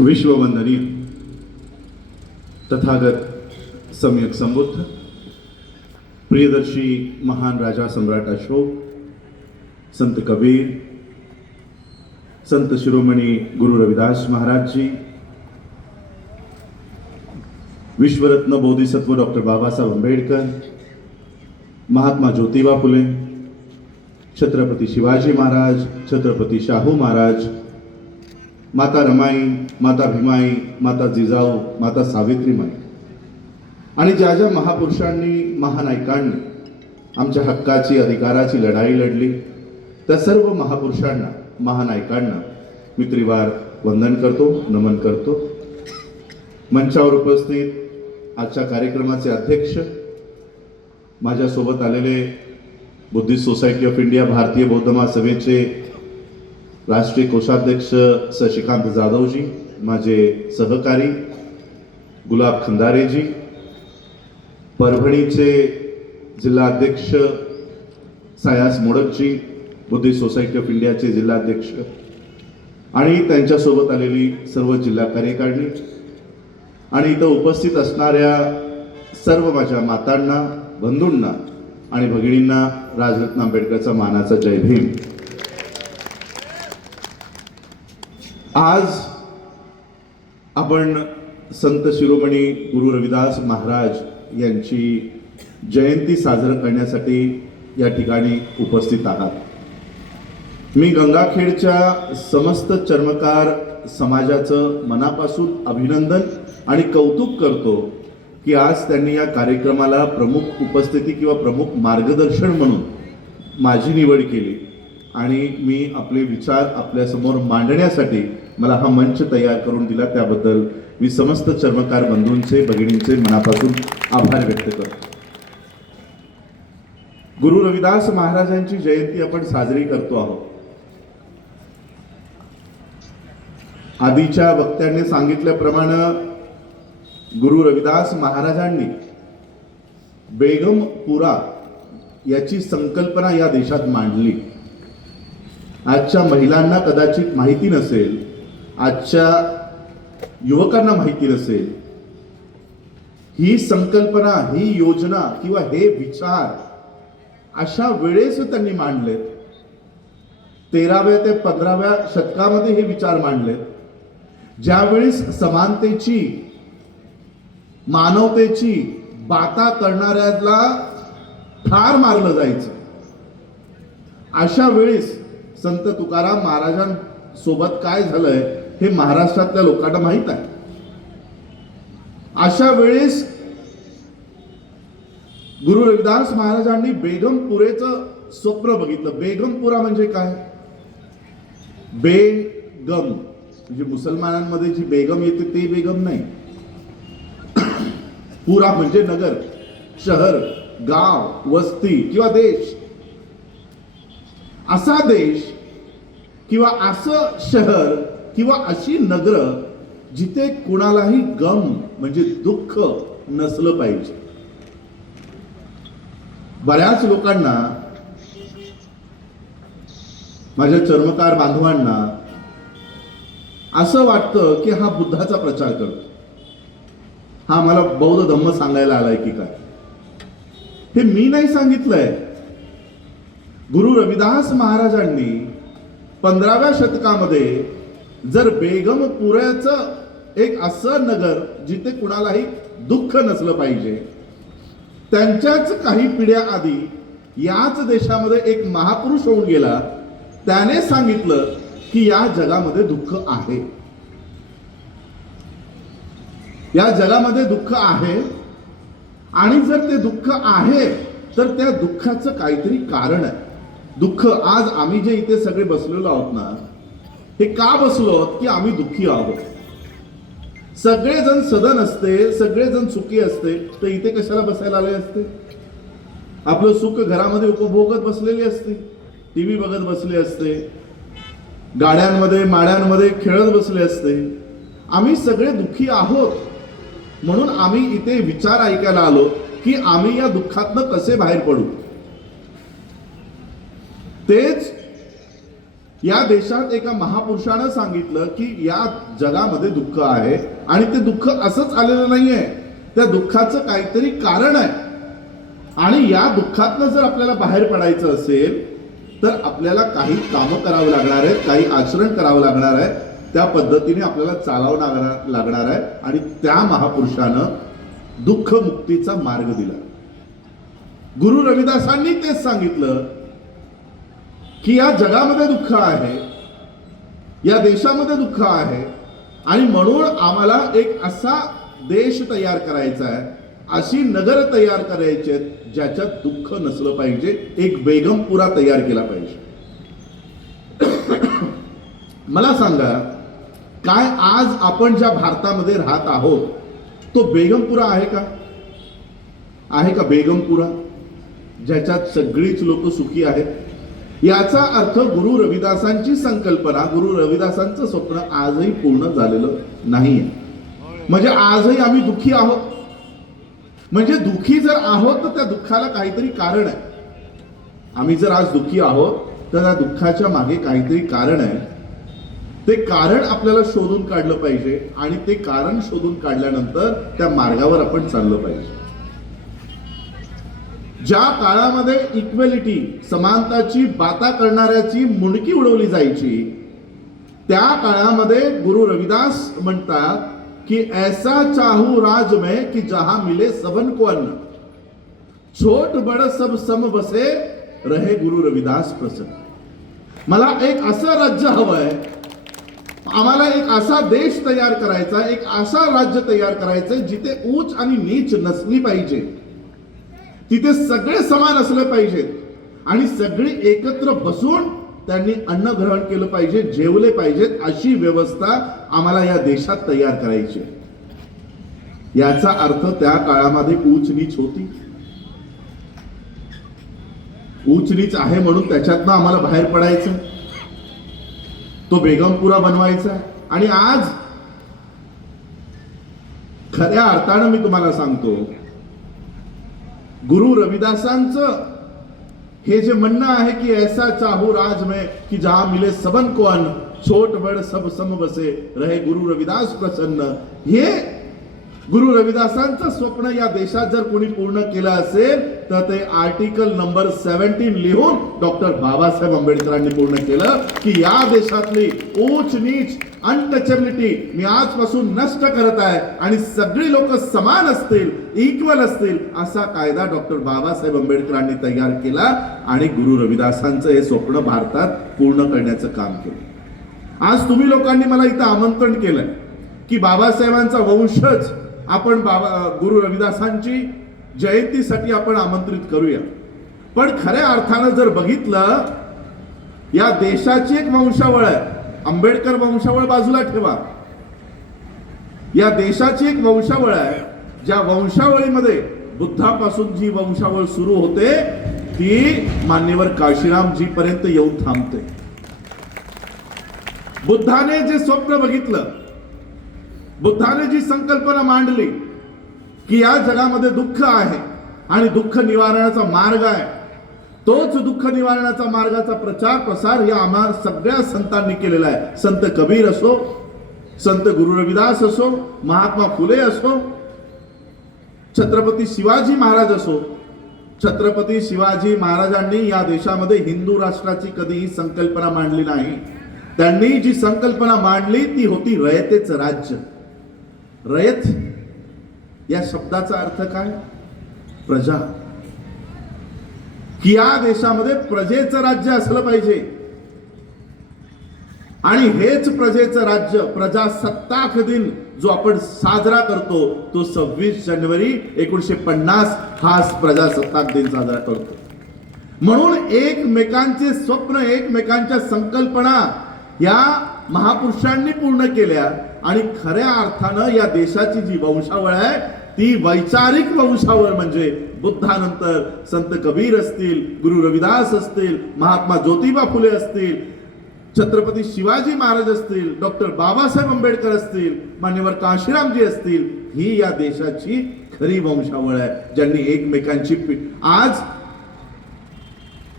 विश्ववंदनीय तथागत सम्यक संबुद्ध प्रियदर्शी महान राजा सम्राट अशोक, संत कबीर, संत शिरोमणी गुरु रविदास महाराज जी, विश्वरत्न बोधिसत्व डॉक्टर बाबासाहेब आंबेडकर, महात्मा ज्योतिबा फुले, छत्रपती शिवाजी महाराज, छत्रपती शाहू महाराज, माता रमाई, माता भीमाई, माता जिजाऊ, माता सावित्रीमाई आणि ज्या ज्या महापुरुषांनी, महानायकांनी आमच्या हक्काची, अधिकाराची लढाई लढली, त्या सर्व महापुरुषांना, महानायकांना मी त्रिवार वंदन करतो, नमन करतो. मंचावर उपस्थित आजच्या कार्यक्रमाचे अध्यक्ष, माझ्यासोबत आलेले बुद्धिस्ट सोसायटी ऑफ इंडिया भारतीय बौद्ध महासभेचे राष्ट्रीय कोषाध्यक्ष शशिकांत जाधवजी, माझे सहकारी गुलाब खंदारेजी, परभणीचे जिल्हाध्यक्ष सायास मोडकजी, बुद्धिस्ट सोसायटी ऑफ इंडियाचे जिल्हाध्यक्ष आणि त्यांच्यासोबत आलेली सर्व जिल्हा कार्यकारिणी आणि इथं उपस्थित असणाऱ्या सर्व माझ्या मातांना, बंधूंना आणि भगिनींना राजरत्न आंबेडकरचा मानाचा जय भीम. आज आपण संत शिरोमणी गुरु रविदास महाराज यांची जयंती साजरा करण्यासाठी या ठिकाणी उपस्थित आहात. मी गंगाखेडच्या समस्त चर्मकार समाजाचं मनापासून अभिनंदन आणि कौतुक करतो की आज त्यांनी या कार्यक्रमाला प्रमुख उपस्थिती किंवा प्रमुख मार्गदर्शन म्हणून माझी निवड केली आणि मी आपले विचार आपल्यासमोर मांडण्यासाठी मला हा मंच तयार करून दिला. त्याबद्दल मी समस्त चर्मकार बंधूंचे, भगिनींचे मनापासून आभार व्यक्त करतो. गुरु रविदास महाराजांची जयंती आपण साजरी करतो आहोत. आधीच्या वक्त्यांनी सांगितल्याप्रमाणे गुरु रविदास महाराजांनी बेगमपुरा याची संकल्पना या देशात मांडली. आजच्या महिलांना कदाचित माहिती नसेल, आजच्या युवकांना माहिती नसेल, ही संकल्पना, ही योजना किंवा हे विचार अशा वेळेस त्यांनी मांडले. 13व्या ते 15व्या शतकामध्ये हे विचार मांडले, ज्यावेळेस समानतेची, मानवतेची बाता करणाऱ्याला ठार मारलं जायचं. अशा वेळेस संत तुकाराम महाराजांसोबत काय झालंय हे महाराष्ट्रातल्या लोकांना माहित आहे. अशा वेळेस गुरु रविदास महाराजांनी बेगमपुरेचं स्वप्न बघितलं. बेगमपुरा म्हणजे काय? बेगम म्हणजे मुसलमानांमध्ये जी बेगम येते ते बेगम नाही. पुरा म्हणजे नगर, शहर, गाव, वस्ती किंवा देश. असा देश किंवा असं शहर किंवा अशी नगर जिथे कुणालाही गम म्हणजे दुःख नसलं पाहिजे. बऱ्याच लोकांना, माझ्या चर्मकार बांधवांना असं वाटतं की हा बुद्धाचा प्रचार करतो, हा मला बौद्ध धम्म सांगायला आलाय की काय. हे मी नाही सांगितलंय. गुरु रविदास महाराजांनी 15व्या शतकामध्ये जर बेगमपुऱ्याचं एक असं नगर जिथे कुणालाही दुःख नसलं पाहिजे, त्यांच्याच काही पिढ्या आधी याच देशामध्ये एक महापुरुष होऊन गेला, त्याने सांगितलं की या जगामध्ये दुःख आहे, या जगामध्ये दुःख आहे आणि जर ते दुःख आहे तर त्या दुःखाचं काहीतरी कारण आहे. दुःख, आज आम्ही जे इथे सगळे बसलेलो आहोत ना, हे का बसलो आहोत की आम्ही दुःखी आहोत. सगळेजण सदन असते, सगळेजण सुखी असते तर इथे कशाला बसायला आले असते? आपलं सुख घरामध्ये उपभोगत बसलेली असते, टीव्ही बघत बसले असते, गाड्यांमध्ये माड्यांमध्ये खेळत बसले असते. आम्ही सगळे दुःखी आहोत म्हणून आम्ही इथे विचार ऐकायला आलो की आम्ही या दुःखातनं कसे बाहेर पडू. तेच या देशात एका महापुरुषानं सांगितलं की या जगामध्ये दुःख आहे आणि ते दुःख असंच आलेलं नाहीये, त्या दुःखाचं काहीतरी कारण आहे आणि या दुःखातनं जर आपल्याला बाहेर पडायचं असेल तर आपल्याला काही कामं करावं लागणार आहेत, काही आचरण करावं लागणार आहे, त्या पद्धतीने आपल्याला चालावं लागणार आहे आणि त्या महापुरुषानं दुःख मुक्तीचा मार्ग दिला. गुरु रविदासांनी तेच सांगितलं की या जगामध्ये दुःख आहे, या देशामध्ये दुःख आहे आणि म्हणून आम्हाला एक असा देश तयार करायचा आहे, अशी नगर तयार करायची आहेत ज्याच्यात दुःख नसलं पाहिजे, एक बेगमपुरा तयार केला पाहिजे. मला सांगा, काय आज आपण ज्या भारतामध्ये राहत आहोत तो बेगमपुरा आहे का? आहे का बेगमपुरा ज्याच्यात सगळीच लोक सुखी आहेत? याचा अर्थ गुरु रविदासांची संकल्पना, गुरु रविदासांचं स्वप्न आजही पूर्ण झालेलं नाहीये. म्हणजे आजही आम्ही दुःखी आहोत. म्हणजे दुःखी जर आहोत तर त्या दुःखाला काहीतरी कारण आहे. आम्ही जर आज दुःखी आहोत तर त्या दुःखाच्या मागे काहीतरी कारण आहे. ते कारण आपल्याला शोधून काढलं पाहिजे आणि ते कारण शोधून काढल्यानंतर त्या मार्गावर आपण चाललं पाहिजे. ज्या काळामध्ये इक्वेलिटी, समानताची बाता करणाऱ्याची मुंडकी उडवली जायची, त्या काळामध्ये गुरु रविदास म्हणतात कि ऐसा चाहू राज में कि जहां मिले सबन को अन्न, छोट बड़ सब सम बसे, रहे गुरु रविदास प्रसन्न. मला एक असं राज्य हवंय, आम्हाला एक असा देश तयार करायचा, एक असा राज्य तयार करायचंय जिथे उच्च आणि नीच नसली पाहिजे, तिथे सगळे समान असले पाहिजेत आणि सगळी एकत्र बसून त्यांनी अन्न ग्रहण केलं पाहिजे, जेवले पाहिजेत, अशी व्यवस्था आम्हाला या देशात तयार करायची. याचा अर्थ त्या काळामध्ये उच्च नीच होती. उच्च नीच आहे म्हणून त्याच्यातनं आम्हाला बाहेर पडायचं, तो बेगमपुरा बनवायचा. आणि आज खऱ्या अर्थानं मी तुम्हाला सांगतो, गुरु रविदासांचं हे जे म्हणणं आहे की ऐसा चाहू राज में कि जहां मिले सबन को अन्न, छोट बड़ सब सम बसे, रहे गुरु रविदास प्रसन्न, हे गुरु रविदासांचं स्वप्न या देशात जर कोणी पूर्ण केलं असेल तर ते आर्टिकल नंबर 17 लिहून डॉक्टर बाबासाहेब आंबेडकरांनी पूर्ण केलं की या देशातली उच्च नीच, अनटचेबिलिटी मी आजपासून नष्ट करत आहे आणि सगळी लोक समान असतील, इक्वल असतील, असा कायदा डॉक्टर बाबासाहेब आंबेडकरांनी तयार केला आणि गुरु रविदासांचं हे स्वप्न भारतात पूर्ण करण्याचं काम केलं. आज तुम्ही लोकांनी मला इथं आमंत्रण केलंय की बाबासाहेबांचा वंशज आपण गुरु रविदासांची जयंतीसाठी आपण आमंत्रित करूया. पण खऱ्या अर्थानं जर बघितलं, या देशाची एक वंशावळ आहे, आंबेडकर वंशावळ बाजूला ठेवा, या देशाची एक वंशावळ आहे, ज्या वंशावळीमध्ये बुद्धापासून जी वंशावळ सुरू होते ती मान्यवर काशीरामजी पर्यंत येऊन थांबते. बुद्धाने जे स्वप्न बघितलं, बुद्धाने जी संकल्पना मांडली की या जगामध्ये दुःख आहे आणि दुःख निवारणाचा मार्ग आहे, तोच दुःख निवारणाचा मार्गाचा प्रचार प्रसार या आम्हा सगळ्या संतांनी केलेला आहे. संत कबीर असो, संत गुरु रविदास असो, महात्मा फुले असो, छत्रपती शिवाजी महाराज असो. छत्रपती शिवाजी महाराजांनी या देशामध्ये हिंदू राष्ट्राची कधीही संकल्पना मांडली नाही. त्यांनी जी संकल्पना मांडली ती होती रयतेचं राज्य. रयत या शब्दाचा अर्थ काय? प्रजा. की या देशामध्ये प्रजेचं राज्य असलं पाहिजे आणि हेच प्रजेचं राज्य, प्रजासत्ताक दिन जो आपण साजरा करतो तो 26 जानेवारी 1950 हा प्रजासत्ताक दिन साजरा करतो. म्हणून एकमेकांचे स्वप्न, एकमेकांच्या संकल्पना या महापुरुषांनी पूर्ण केल्या आणि खऱ्या अर्थानं या देशाची जी वंशावळ आहे ती वैचारिक वंशावळ म्हणजे बुद्धानंतर संत कबीर असतील, गुरु रविदास असतील, महात्मा ज्योतिबा फुले असतील, छत्रपती शिवाजी महाराज असतील, डॉक्टर बाबासाहेब आंबेडकर असतील, मान्यवर काशीरामजी असतील, ही या देशाची खरी वंशावळ आहे ज्यांनी एकमेकांची आज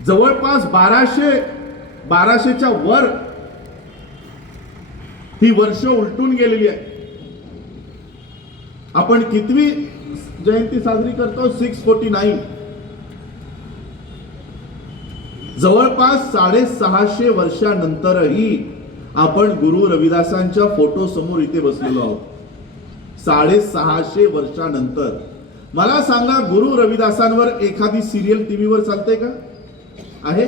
जवळपास 1200 1200च्या वर ही वर्ष उलटून गेलेली आहे. आपण कितवी जयंती साजरी करतो? 649. जवळपास 650 वर्षानंतरही आपण गुरु रविदासांच्या फोटो समोर इथे बसलेलो आहोत. 650 वर्षानंतर. मला सांगा, गुरु रविदासांवर एखादी सिरियल टीव्हीवर चालते का? आहे?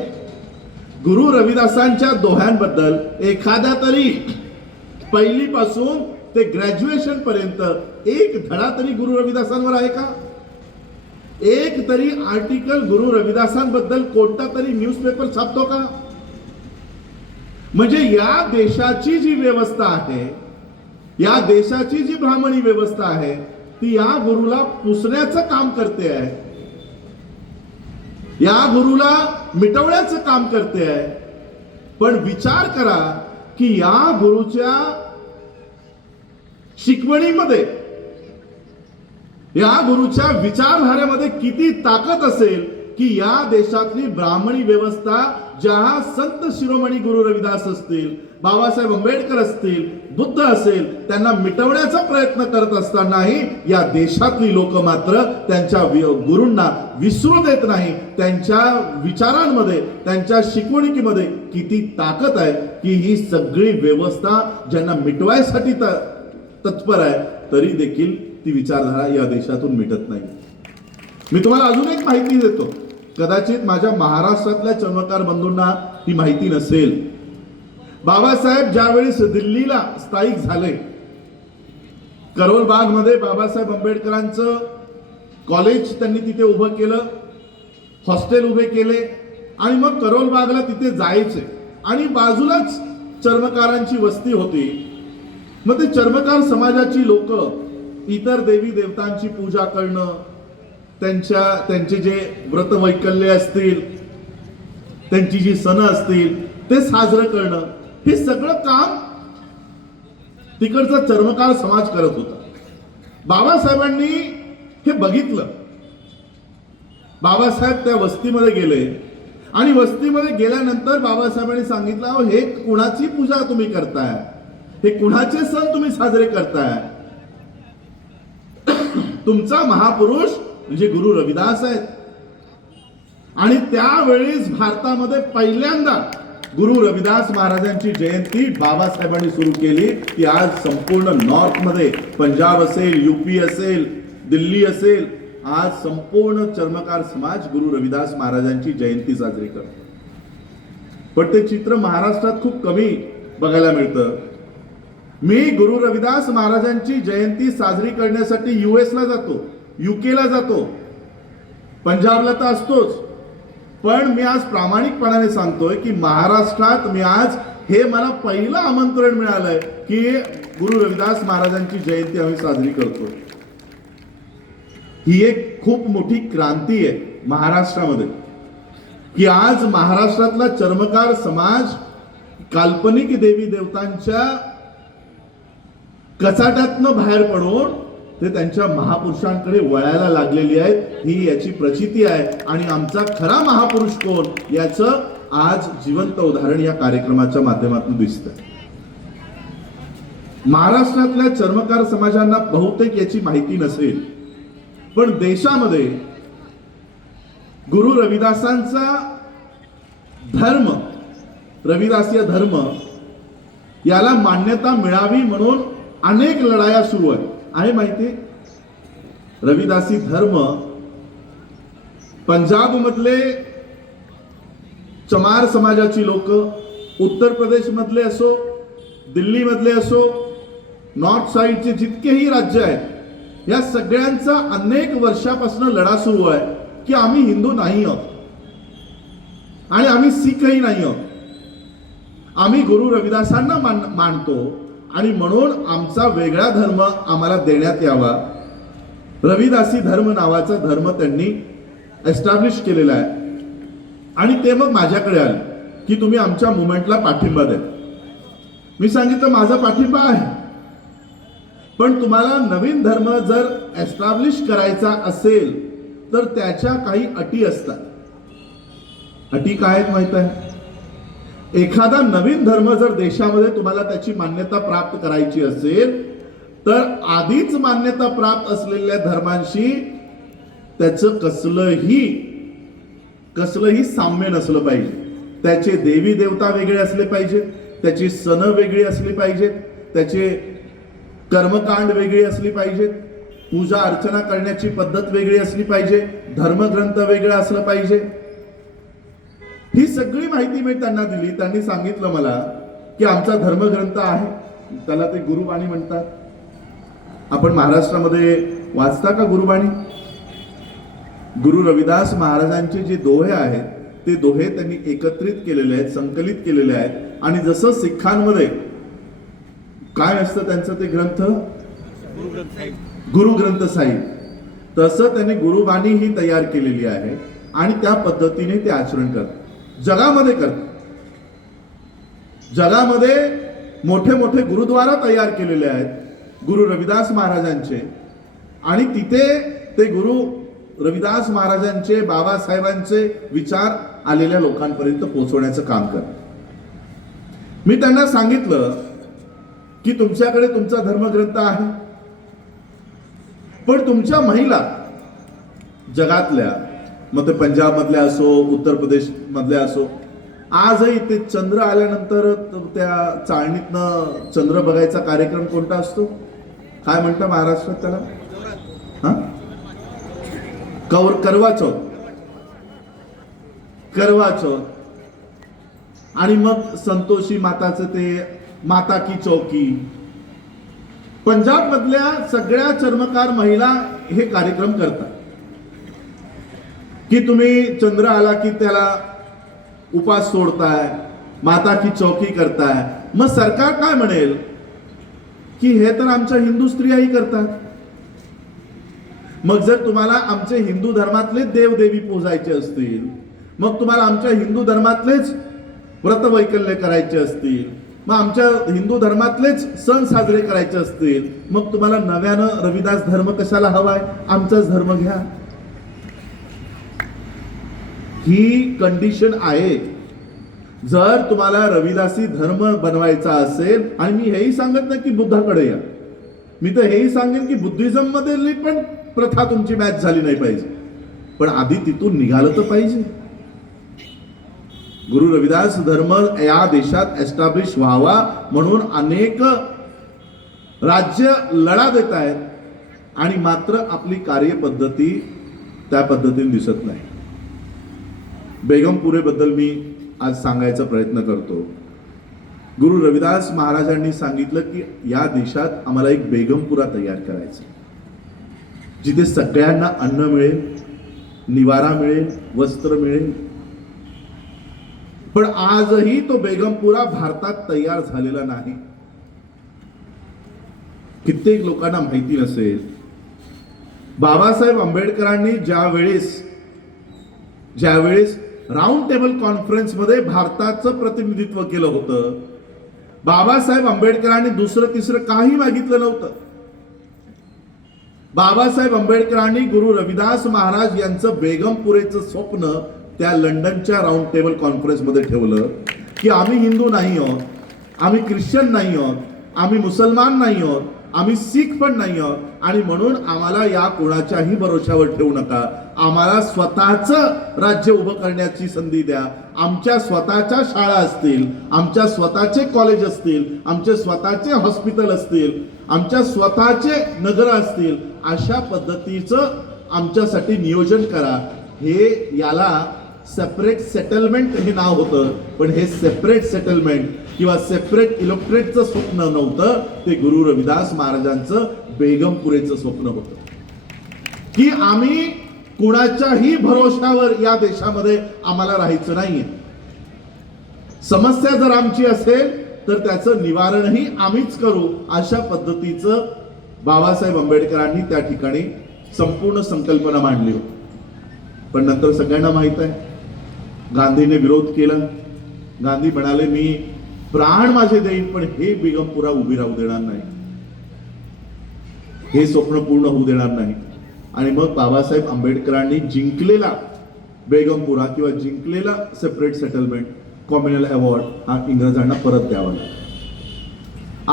गुरु रविदासांच्या दोह्यांबद्दल एखाद्या तरी पहिलीपासून ते ग्रॅज्युएशन पर्यंत एक धडा तरी गुरु रविदासांवर आहे का? एक तरी आर्टिकल गुरु रविदासांबद्दल कोणता तरी न्यूजपेपर छापतो का? म्हणजे या देशाची जी व्यवस्था आहे, या देशाची जी ब्राह्मणी व्यवस्था आहे, ती या गुरुला पुसण्याचं काम करते आहे, या गुरुला मिटवण्याचं काम करते आहे. पण विचार करा की या गुरुच्या शिकवणीमध्ये, या गुरुच्या विचारधारेमध्ये किती ताकद असेल की या देशातली ब्राह्मणी व्यवस्था, ज्या संत शिरोमणी गुरु रविदास असतील, बाबासाहेब आंबेडकर असतील, बुद्ध असेल, त्यांना मिटवण्याचा प्रयत्न करत असतानाही या देशातली लोक मात्र त्यांच्या गुरूंना विसरू देत नाही. त्यांच्या विचारांमध्ये, त्यांच्या शिकवणुकीमध्ये किती ताकद आहे की ही सगळी व्यवस्था ज्यांना मिटवायसाठी तत्पर आहे, तरी देखील ती विचारधारा या देशातून मिटत नाही. मी तुम्हाला अजून एक माहिती देतो. कदाचित माझ्या महाराष्ट्रातल्या चर्मकार बंधूंना ही माहिती नसेल. बाबासाहेब ज्यावेळेस दिल्लीला स्थायिक झाले, करोल बाग मध्ये बाबासाहेब आंबेडकरांचं कॉलेज त्यांनी तिथे उभं केलं, हॉस्टेल उभे केले आणि मग करोल बागला तिथे जायचे आणि बाजूलाच चर्मकारांची वस्ती होती. मग ते चर्मकार समाजाची लोक इतर देवी देवतांची पूजा करणं, त्यांचे जे व्रत वैकल्य असतील, त्यांची जी सण असतील ते साजरं करणं, हे सगळं काम तिकडचा चर्मकार समाज करत होता. बाबासाहेबांनी हे बघितलं. बाबासाहेब त्या वस्तीमध्ये गेले आणि वस्तीमध्ये गेल्यानंतर बाबासाहेबांनी सांगितलं, अहो हे कुणाची पूजा तुम्ही करताय, हे कुणाचे सण तुम्ही साजरे करताय? तुमचा महापुरुष म्हणजे गुरु रविदास आहेत. आणि त्यावेळेस भारतामध्ये पहिल्यांदा गुरु रविदास महाराजांची जयंती बाबासाहेबांनी सुरू केली. ती आज संपूर्ण नॉर्थ मध्ये, पंजाब असेल, यूपी असेल, दिल्ली असेल, आज संपूर्ण चर्मकार समाज गुरु रविदास महाराजांची जयंती साजरी करतो. पण ते चित्र महाराष्ट्रात खूप कमी बघायला मिळतं. मी गुरु रविदास महाराजांची जयंती साजरी करण्यासाठी US ला जातो, UK ला जातो, पंजाबला तर असतोच. पण मी आज प्रामाणिकपणाने सांगतोय की महाराष्ट्रात मी आज हे मला पहिलं आमंत्रण मिळालंय की गुरु रविदास महाराजांची जयंती आम्ही साजरी करतो. ही एक खूप मोठी क्रांती आहे महाराष्ट्रामध्ये की आज महाराष्ट्रातला चर्मकार समाज काल्पनिक देवी देवतांच्या कचाट्यातनं बाहेर पडून ते त्यांच्या महापुरुषांकडे वळायला लागलेली आहेत. ही याची प्रचिती आहे. आणि आमचा खरा महापुरुष कोण याचं आज जिवंत उदाहरण या कार्यक्रमाच्या माध्यमातून दिसतं. महाराष्ट्रातल्या चर्मकार समाजांना बहुतेक याची माहिती नसेल, पण देशामध्ये गुरु रविदासांचा धर्म, रविदासीय धर्म याला मान्यता मिळावी म्हणून अनेक लढाया सुरू आहेत. आहे माहिती? रविदासी धर्म पंजाब मधले चमार समाजाची लोक, उत्तर प्रदेश मधले असो, दिल्ली मधले असो, नॉर्थ साइडचे जितकेही राज्य आहेत, या सगळ्यांचा अनेक वर्षापासून लढा सुरू आहे की आम्ही हिंदू नाही आहोत आणि आम्ही सिखही नाही आहोत. आम्ही गुरु रविदासांना मानतो आणि म्हणून आमचा वेगळा धर्म आम्हाला देण्यात यावा. रविदासी धर्म नावाचा धर्म त्यांनी एस्टॅब्लिश केलेला आहे. आणि ते मग माझ्याकडे आले की तुम्ही आमच्या मुवमेंटला पाठिंबा द्या. मी सांगितलं माझा पाठिंबा आहे, पण तुम्हाला नवीन धर्म जर एस्टॅब्लिश करायचा असेल तर त्याच्या काही अटी असतात. अटी काय आहेत माहित आहे? एखादा नवीन धर्म जर देशामध्ये तुम्हाला त्याची मान्यता प्राप्त करायची असेल तर आधीच मान्यता प्राप्त असलेल्या धर्मांशी त्याचं कसलंही साम्य नसलं पाहिजे. त्याचे देवी देवता वेगळे असले पाहिजेत, त्याची सण वेगळी असली पाहिजेत, त्याचे कर्मकांड वेगळी असली पाहिजेत, पूजा अर्चना करण्याची पद्धत वेगळी असली पाहिजे, धर्मग्रंथ वेगळा असला पाहिजे. ही सगळी माहिती मी त्यांना दिली. त्यांनी सांगितलं मला की आमचा धर्मग्रंथ आहे, त्याला ते गुरुबाणी म्हणतात. आपण महाराष्ट्रामध्ये वाचता का गुरुबाणी? गुरु रविदास महाराजांचे जे दोहे आहेत ते दोहे त्यांनी एकत्रित केलेले आहेत, संकलित केलेले आहेत. आणि जसं सिखांमध्ये काय असतं त्यांचं ते ग्रंथ, गुरु ग्रंथ साहिब, तसं त्यांनी गुरुबाणी ही तयार केलेली आहे आणि त्या पद्धतीने ते आचरण करतात. जगामध्ये मोठे मोठे गुरुद्वारा तयार केलेले आहेत गुरु रविदास महाराजांचे, आणि तिथे ते गुरु रविदास महाराजांचे, बाबासाहेबांचे विचार आलेल्या लोकांपर्यंत पोहोचवण्याचं काम करतात. मी त्यांना सांगितलं की तुमच्याकडे तुमचा धर्मग्रंथ आहे, पण तुमच्या महिला जगातल्या, मग ते पंजाब मधल्या असो, उत्तर प्रदेश मधल्या असो, आजही ते चंद्र आल्यानंतर त्या चाळणीतनं चंद्र बघायचा कार्यक्रम कोणता असतो? काय म्हणतात महाराष्ट्रात त्याला? हा, करवा चौथ. आणि मग संतोषी माताचं ते माता की चौकी. पंजाब मधल्या सगळ्या चर्मकार महिला हे कार्यक्रम करतात की तुम्ही चंद्र आला की त्याला उपास सोडताय, माता की चौकी करताय. मग सरकार काय म्हणेल की हे तर आमच्या हिंदू स्त्रियाही करतात. मग जर तुम्हाला आमचे हिंदू धर्मातले देवदेवी पूजायचे असतील, मग तुम्हाला आमच्या हिंदू धर्मातलेच व्रतवैकल्य करायचे असतील, मग आमच्या हिंदू धर्मातलेच सण साजरे करायचे असतील, मग तुम्हाला नव्यानं रविदास धर्म कशाला हवाय? आमचाच धर्म घ्या. ही कंडिशन आहे. जर तुम्हाला रविदासी धर्म बनवायचा असेल, आणि मी हेही सांगत नाही की बुद्धाकडे या, मी तर हेही सांगेन की बुद्धिझम मध्ये पण प्रथा तुमची मॅच झाली नाही पाहिजे, पण आधी तिथून निघालं तर पाहिजे. गुरु रविदास धर्म या देशात एस्टॅब्लिश व्हावा म्हणून अनेक राज्य लढा देत आहेत, आणि मात्र आपली कार्यपद्धती त्या पद्धतीने दिसत नाही. बेगमपुरेबद्दल मी आज सांगायचा प्रयत्न करतो. गुरु रविदास महाराजांनी सांगितलं की या देशात आम्हाला एक बेगमपुरा तयार करायचा, जिथे सगळ्यांना अन्न मिळेल, निवारा मिळेल, वस्त्र मिळेल. पण आजही तो बेगमपुरा भारतात तयार झालेला नाही. कित्येक लोकांना माहिती नसेल, बाबासाहेब आंबेडकरांनी ज्यावेळेस राऊंड टेबल कॉन्फरन्स मध्ये भारताचं प्रतिनिधित्व केलं होतं, बाबासाहेब आंबेडकरांनी दुसरं तिसरं काही मागितलं नव्हतं. बाबासाहेब आंबेडकरांनी गुरु रविदास महाराज यांचं बेगमपुरेचं स्वप्न त्या लंडनच्या राऊंड टेबल कॉन्फरन्स मध्ये ठेवलं की आम्ही हिंदू नाही आहोत, आम्ही ख्रिश्चन नाही आहोत, आम्ही मुसलमान नाही आहोत, आम्ही सिख पण नाही आहोत, आणि म्हणून आम्हाला या कोणाच्याही भरोशावर ठेवू नका. आम्हाला स्वतःचं राज्य उभं करण्याची संधी द्या. आमच्या स्वतःच्या शाळा असतील, आमच्या स्वतःचे कॉलेज असतील, आमचे स्वतःचे हॉस्पिटल असतील, आमच्या स्वतःचे नगर असतील, अशा पद्धतीचं आमच्यासाठी नियोजन करा. याला सेपरेट सेटलमेंट हे नाव होतं, पण हे सेपरेट सेटलमेंट किंवा सेपरेट इलेक्ट्रेटचं स्वप्न नव्हतं. ते गुरु रविदास महाराजांचं बेगमपुरेचं स्वप्न होतं की आम्ही कुणाच्याही भरोशावर या देशामध्ये आम्हाला राहायचं नाहीये. समस्या जर आमची असेल तर त्याचं निवारणही आम्हीच करू. अशा पद्धतीचं बाबासाहेब आंबेडकरांनी त्या ठिकाणी संपूर्ण संकल्पना मांडली होती. पण नंतर सगळ्यांना माहित आहे, गांधीने विरोध केला. गांधी म्हणाले मी प्राण माझे देईन, पण हे बेगमपुरा उभी राहू देणार नाही, हे स्वप्न पूर्ण होऊ देणार नाही. आणि मग बाबासाहेब आंबेडकरांनी जिंकलेला बेगमपुरा किंवा जिंकलेला सेपरेट सेटलमेंट कॉम्युनल अवॉर्ड हा इंग्रजांना परत द्यावा लागला.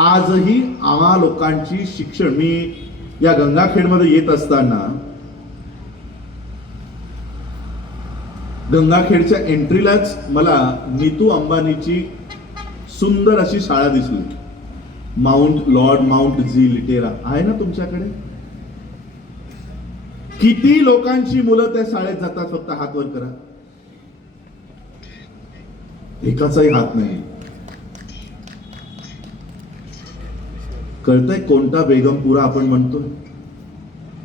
आजही आम्हा लोकांची शिक्षण, मी या गंगाखेडमध्ये येत असताना गंगाखेडच्या एंट्रीलाच मला नीतू अंबानीची सुंदर अशी शाळा दिसली. लॉर्ड माउंट जी लिटेरा आहे ना तुमच्याकडे. किती लोकांची मुलं त्या शाळेत जातात? फक्त हात वर करा. एकाचाही हात नाही. कळतंय कोणता बेगमपुरा आपण म्हणतोय?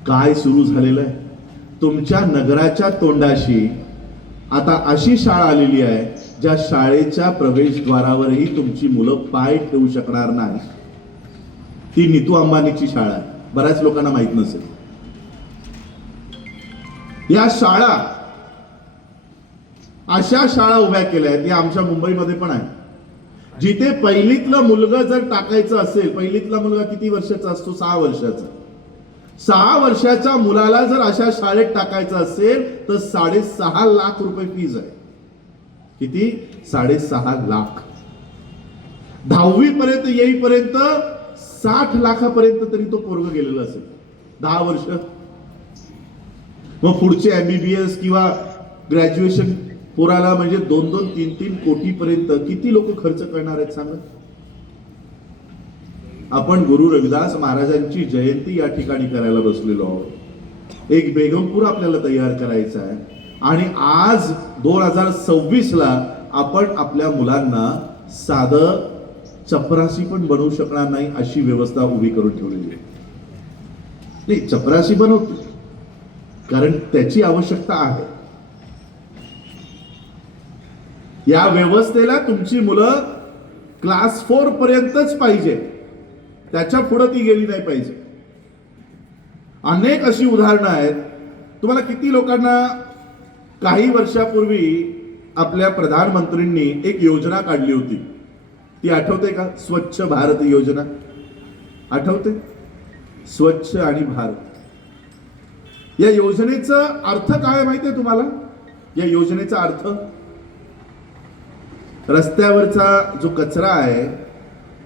काय सुरू झालेलं आहे? तुमच्या नगराच्या तोंडाशी आता अशी शाळा आलेली आहे ज्या शाळेच्या प्रवेशद्वारावरही तुमची मुलं पाय ठेवू शकणार नाही. ती नीतू अंबानीची शाळा आहे. बऱ्याच लोकांना माहित नसेल. या शाळा, अशा शाळा उभ्या केल्या आहेत. या आमच्या मुंबईमध्ये पण आहे. जिथे पहिलीतलं मुलगा जर टाकायचं असेल, पहिलीतला मुलगा किती वर्षाचा असतो? 6 वर्षाचा. 6 वर्षाच्या मुलाला जर अशा शाळेत टाकायचं असेल तर 6.5 लाख रुपये फीज आहे. किती? 6.5 लाख. 10वी पर्यंत येईपर्यंत 60 लाखापर्यंत तरी तो पोरग गेलेला असेल. 10 वर्ष. मग पुढचे MBBS किंवा ग्रॅज्युएशन पोराला म्हणजे 2-2, 3-3 कोटी पर्यंत किती लोक खर्च करणार आहेत सांगा. आपण गुरु रविदास महाराजांची जयंती या ठिकाणी करायला बसलेलो आहोत. एक बेगमपूर आपल्याला तयार करायचा आहे. आणि आज 2026 ला आपण आपल्या मुलांना साधं चपरासी पण बनवू शकणार नाही अशी व्यवस्था उभी करून ठेवलेली आहे. नाही, चपरासी बनवतो कारण त्याची आवश्यकता आहे. या व्यवस्थेला तुमची मुलं क्लास 4 पर्यंतच पाहिजे, त्याच्या पुढे ती गेली नाही पाहिजे. अनेक अशी उदाहरणं आहेत. तुम्हाला किती लोकांना काही वर्षापूर्वी आपल्या प्रधानमंत्रींनी एक योजना काढली होती, ती आठवते का? स्वच्छ भारत योजना आठवते? स्वच्छ आणि भारत या योजनेचा अर्थ काय माहिती आहे तुम्हाला? या योजनेचा अर्थ, रस्त्यावरचा जो कचरा आहे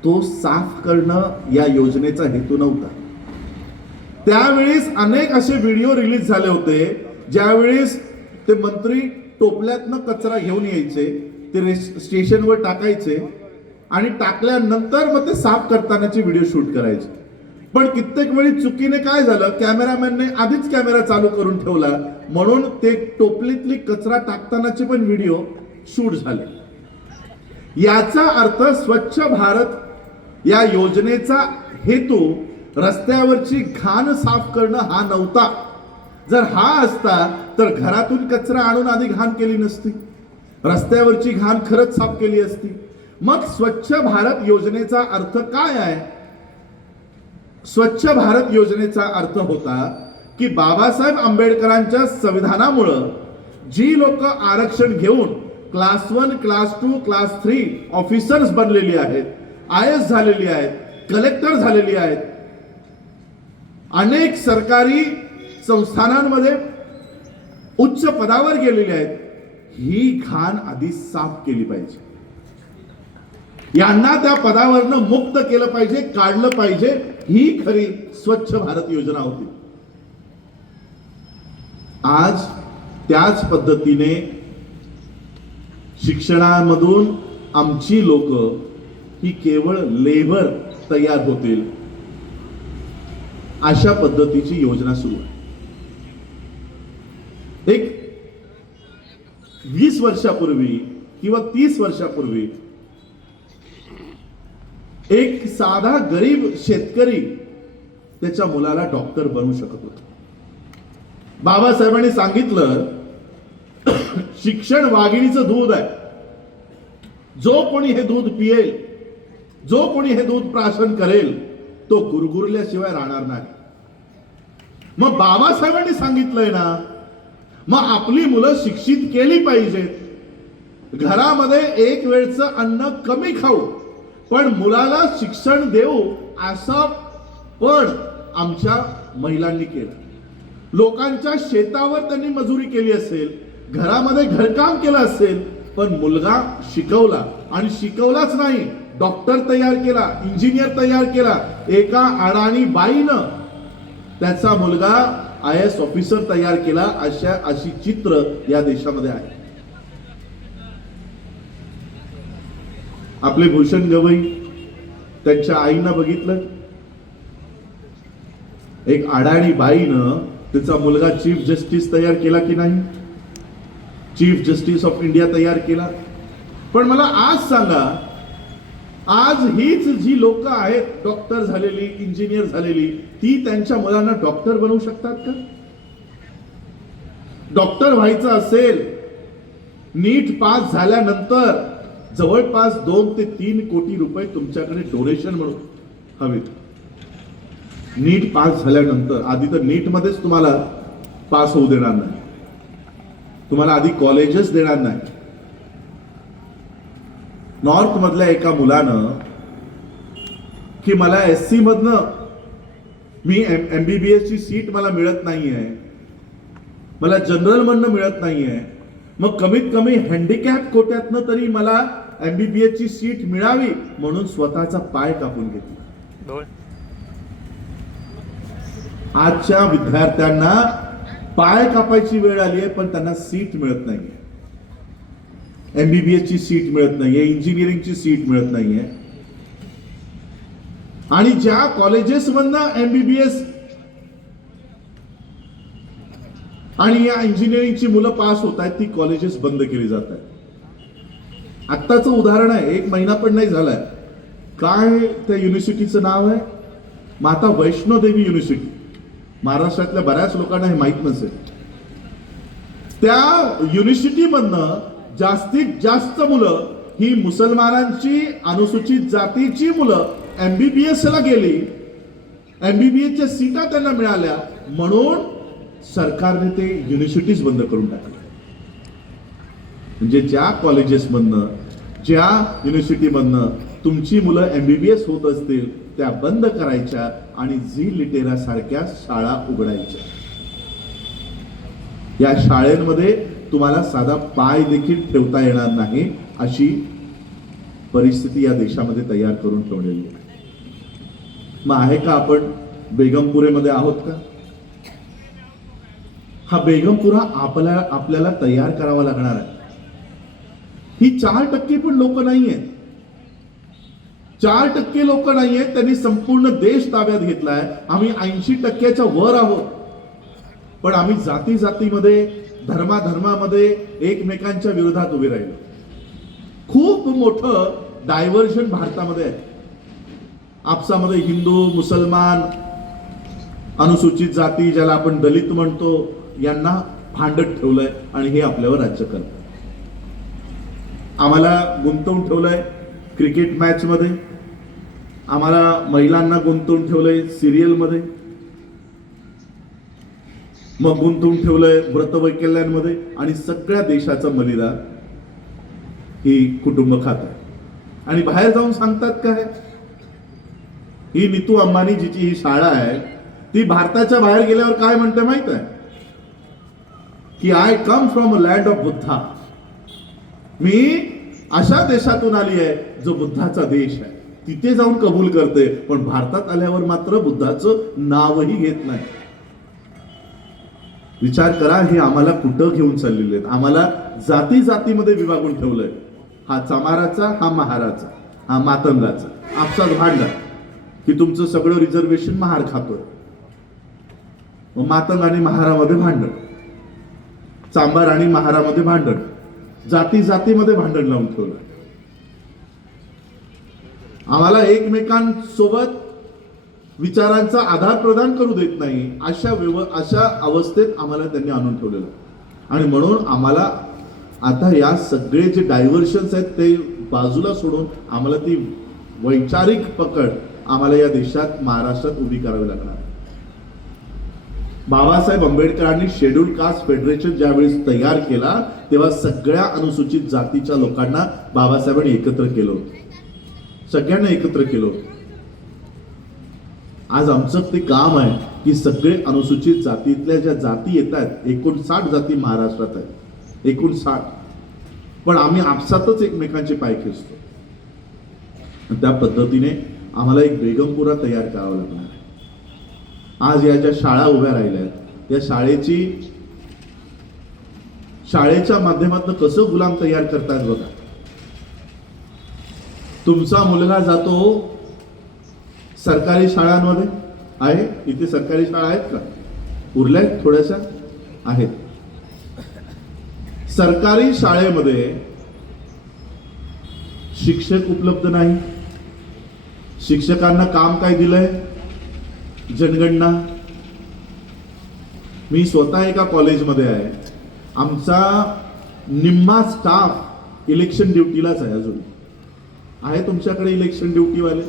तो साफ करणं या योजनेचा हेतू नव्हता. त्यावेळेस अनेक असे व्हिडिओ रिलीज झाले होते ज्यावेळेस ते मंत्री टोपल्यातनं कचरा घेऊन यायचे, ते स्टेशनवर टाकायचे आणि टाकल्यानंतर मग ते साफ करतानाचे व्हिडिओ शूट करायचे. पण कित्येक वेळी चुकीने काय झालं, कॅमेरामॅनने आधीच कॅमेरा चालू करून ठेवला म्हणून ते टोपलीतली कचरा टाकतानाचे पण व्हिडिओ शूट झाले. याचा अर्थ स्वच्छ भारत या योजनेचा हेतू रस्त्यावरची घाण साफ करणं हा नव्हता. जर हा असता तर घरातून कचरा आणून आधी घाण केली नसती, रस्त्यावरची घाण खरंच साफ केली असती. मग स्वच्छ भारत योजनेचा अर्थ काय आहे? स्वच्छ भारत योजनेचा अर्थ होता की बाबासाहेब आंबेडकरांच्या संविधानामुळं जी लोक आरक्षण घेऊन क्लास 1, क्लास 2, क्लास 3 ऑफिसर्स बनलेली आहेत, IAS झालेली आहेत, कलेक्टर झालेली आहेत, अनेक सरकारी संस्थानांमध्ये उच्च पदावर गेलेली आहेत, ही घाण आधी साफ केली पाहिजे. यांना त्या पदावरनं मुक्त केलं पाहिजे, काढलं पाहिजे. ही खरी स्वच्छ भारत योजना होती. आज त्याच पद्धतीने शिक्षणामधून आमची लोक ही केवळ लेबर तयार होतील अशा पद्धतीची योजना सुरू आहे. एक 20 वर्षापूर्वी किंवा 30 वर्षापूर्वी एक साधा गरीब शेतकरी त्याच्या मुलाला डॉक्टर बनवू शकत होता. बाबासाहेबांनी सांगितलं, शिक्षण वाघिणीचं दूध आहे. जो कोणी हे दूध पियेल, जो कोणी हे दूध प्राशन करेल तो गुरगुरल्याशिवाय राहणार नाही. मग बाबासाहेबांनी सांगितलंय ना, मग आपली मुलं शिक्षित केली पाहिजेत. घरामध्ये एक वेळचं अन्न कमी खाऊ पण मुलाला शिक्षण देऊ असं पण आमच्या महिलांनी केलं. लोकांच्या शेतावर त्यांनी मजुरी केली असेल, घरामध्ये घरकाम केलं असेल, पण मुलगा शिकवला आणि शिकवलाच नाही, डॉक्टर तयार केला, इंजिनियर तयार केला. एका अडाणी बाईनं त्याचा मुलगा IAS ऑफिसर तयार केला. अशी चित्र या देशामध्ये आहे. आपले भूषण गवई त्यांच्या आईनं बघितलं, एक अडाणी बाईनं त्याचा मुलगा चीफ जस्टिस तयार केला की नाही, चीफ जस्टिस ऑफ इंडिया तयार केला. पण मला आज सांगा, आज हीच जी लोक आहेत डॉक्टर झालेली, इंजिनियर झालेली, ती त्यांच्या मुलांना डॉक्टर बनवू शकतात का? डॉक्टर व्हायचं असेल, नीट पास झाल्यानंतर जवळपास 2 ते 3 कोटी रुपये तुमच्याकडे डोनेशन म्हणून हवेत. नीट पास झाल्यानंतर, आधी तर नीट मध्येच तुम्हाला पास होऊ देणार नाही, तुम्हाला आधी कॉलेजेस देणार नाही. नॉर्थ मधल्या एका मुलानं की मला SC मधनं मी MBBS ची सीट मला मिळत नाहीये, मला जनरल मधनं मिळत नाहीये, मग कमीत कमी हँडिकॅप कोट्यातनं तरी मला MBBS ची सीट मिळावी म्हणून स्वतःचा पाय कापून घेतला. आजच्या विद्यार्थ्यांना पाय कापायची वेळ आली आहे, पण त्यांना सीट मिळत नाहीये, MBBS ची सीट मिळत नाहीये, इंजिनिअरिंगची सीट मिळत नाहीये. आणि ज्या कॉलेजेस मधनं MBBS आणि या इंजिनिअरिंगची मुलं पास होत आहेत, ती कॉलेजेस बंद केली जात आहेत. आत्ताचं उदाहरण आहे, 1 महिना पण नाही झालाय. काय त्या युनिव्हर्सिटीचं नाव आहे? माता वैष्णोदेवी युनिव्हर्सिटी. महाराष्ट्रातल्या बऱ्याच लोकांना हे माहित नसेल. त्या युनिव्हर्सिटी मधनं जास्तीत जास्त मुलं ही मुसलमानांची, अनुसूचित जातीची मुलं MBBS ला गेली, MBBS च्या सीटा त्यांना मिळाल्या म्हणून सरकारने ते युनिव्हर्सिटीज बंद करून टाकले. म्हणजे ज्या कॉलेजेस मधनं, ज्या युनिव्हर्सिटी मधनं तुमची मुलं MBBS होत असतील त्या बंद करायच्या आणि झी लिटेरा सारख्या शाळा उघडायच्या. या शाळेमध्ये तुम्हाला साधा पाय देखील ठेवता येणार नाही, अशी परिस्थिती या देशामध्ये तयार करून ठेवलेली आहे. मग आहे का आपण बेगमपुरेमध्ये आहोत का? हा बेगमपुरा आपल्याला तयार करावा लागणार आहे. ही 4% पण लोक नाहीये, 4% लोक नाहीये, त्यांनी संपूर्ण देश ताब्यात घेतलाय. आम्ही 80%च्या वर आहोत, पण आम्ही जाती जातीमध्ये, धर्माधर्मामध्ये एकमेकांच्या विरोधात उभे राहिलो. खूप मोठं डायव्हर्जन भारतामध्ये आहे. आपसामध्ये हिंदू, मुसलमान, अनुसूचित जाती, ज्याला आपण दलित म्हणतो, यांना भांडत ठेवलंय आणि हे आपल्यावर राज्य करतात. आम्हाला गुंतवून ठेवलंय क्रिकेट मॅच मध्ये, आम्हाला महिलांना गुंतवून ठेवलंय सिरियल मध्ये, मग गुंतवून ठेवलंय व्रतवैकल्यांमध्ये, आणि सगळ्या देशाचं बलिदान ही कुटुंब खात आहे. आणि बाहेर जाऊन सांगतात काय, ही नीतू अंबानी जिची ही शाळा आहे, ती भारताच्या बाहेर गेल्यावर काय म्हणते माहित आहे की I come from a land of Buddha. मी अशा देशातून आली आहे जो बुद्धाचा देश आहे. तिथे जाऊन कबूल करते, पण भारतात आल्यावर मात्र बुद्धाचं नावही घेत नाही. विचार करा, हे आम्हाला कुठं घेऊन चाललेले आहेत. आम्हाला जाती जातीमध्ये विभागून ठेवलंय. हा चमाराचा, हा महाराचा, हा मातंगाचा. आपसात भांडण की तुमचं सगळं रिझर्वेशन महार खातोय. मग मातंग आणि महारामध्ये भांडण, चांबार आणि महारामध्ये भांडण, जाती जातीमध्ये भांडण लावून ठेवलं. आम्हाला एकमेकांसोबत विचारांचा आधार प्रदान करू देत नाही. अशा अवस्थेत आम्हाला त्यांनी आणून ठेवलेलं. आणि म्हणून आम्हाला आता या सगळे जे डायव्हर्शन्स आहेत ते बाजूला सोडून आम्हाला ती वैचारिक पकड आम्हाला या देशात, महाराष्ट्रात उभी करावी लागणार. बाबासाहेब आंबेडकरांनी शेड्यूल कास्ट फेडरेशन ज्यावेळेस तयार केला, तेव्हा सगळ्या अनुसूचित जातीच्या लोकांना बाबासाहेबांनी एकत्र केलं होतं, सगळ्यांना एकत्र केलं होतं. आज आमचं ते काम आहे की सगळे अनुसूचित जातीतल्या ज्या जाती येत आहेत, 59 जाती महाराष्ट्रात आहेत, 59, पण आम्ही आपसातच एकमेकांचे पाय खेचतो. त्या पद्धतीने आम्हाला एक बेगमपुरा तयार करावा लागणार आहे. आज या ज्या शाळा उभ्या राहिल्या आहेत, त्या शाळेच्या माध्यमातून कसं गुलाम तयार करतात बघा. तुमचा मुलगा जातो सरकारी शाळांमध्ये आहे, इथे सरकारी शाळा आहेत का? उरल्या आहेत थोड्याशा आहेत. सरकारी शाळेमध्ये शिक्षक उपलब्ध नाही. शिक्षकांना काम काय दिलंय? जनगणना. मी स्वतः एका कॉलेजमध्ये आहे. आमचा निम्मा स्टाफ इलेक्शन ड्युटीलाच आहे. अजून आहे तुमच्याकडे इलेक्शन ड्युटीवाले?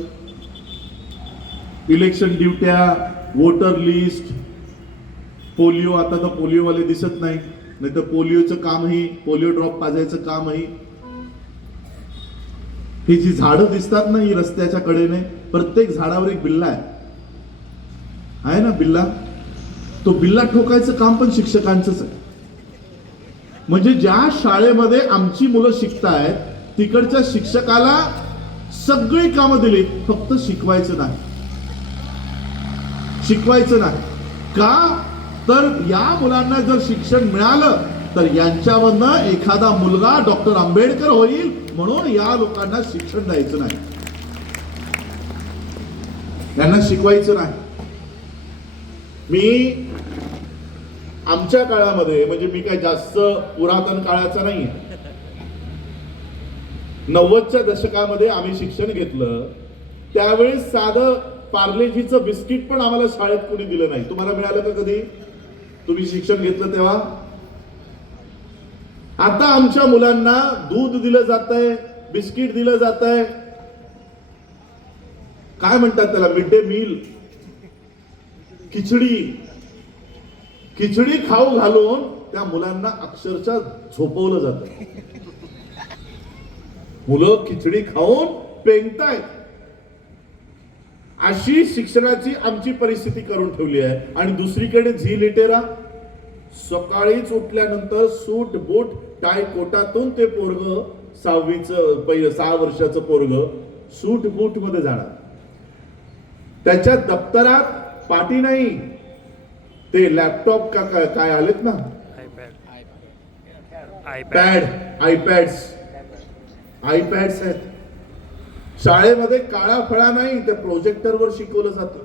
इलेक्शन ड्युट्या, वोटर लिस्ट, पोलिओ. आता तर पोलिओवाले दिसत नाही, नाही तर पोलिओचं कामही, पोलिओ ड्रॉप पाजायचं कामही. ही जी झाडं दिसतात ना ही रस्त्याच्या कडेने, प्रत्येक झाडावर एक बिल्ला आहे ना, बिल्ला. तो बिल्ला ठोकायचं काम पण शिक्षकांचंच आहे. म्हणजे ज्या शाळेमध्ये आमची मुलं शिकतायत तिकडच्या शिक्षकाला सगळी कामं दिली, फक्त शिकवायचं नाही. शिकवायचं नाही का? तर या मुलांना जर शिक्षण मिळालं तर यांच्यावरनं एखादा मुलगा डॉक्टर आंबेडकर होईल, म्हणून या लोकांना शिक्षण द्यायचं नाही, यांना शिकवायचं नाही. मी आमच्या काळामध्ये, म्हणजे मी काय जास्त पुरातन काळाचा नाही, 90च्या दशकामध्ये आम्ही शिक्षण घेतलं. त्यावेळेस साधं पार्लेजीचं बिस्किट पण आम्हाला शाळेत कोणी दिलं नाही. तुम्हाला मिळालं का कधी? तुम्ही शिक्षण घेतलं तेव्हा? आता आमच्या मुलांना दूध दिलं जातंय, बिस्किट दिलं जातंय, काय म्हणतात त्याला, मिड डे मील, खिचडी खाऊ घालून त्या मुलांना अक्षरशः झोपवलं जातं. मुलं खिचडी खाऊन पेंगतायत. अशी शिक्षणाची आमची परिस्थिती करून ठेवली आहे. आणि दुसरीकडे झी लिटेरा, सकाळीच उठल्यानंतर सूट बूट टाय कोटातून ते पोरग 6 वर्षाचं पोरग सूट बूट मध्ये जाणार. त्याच्या दप्तरात पाटी नाही, ते लॅपटॉप का काय आलेत ना, आयपॅड्स आहेत. शाळेमध्ये काळा फळा नाही, त्या प्रोजेक्टरवर शिकवलं जातं.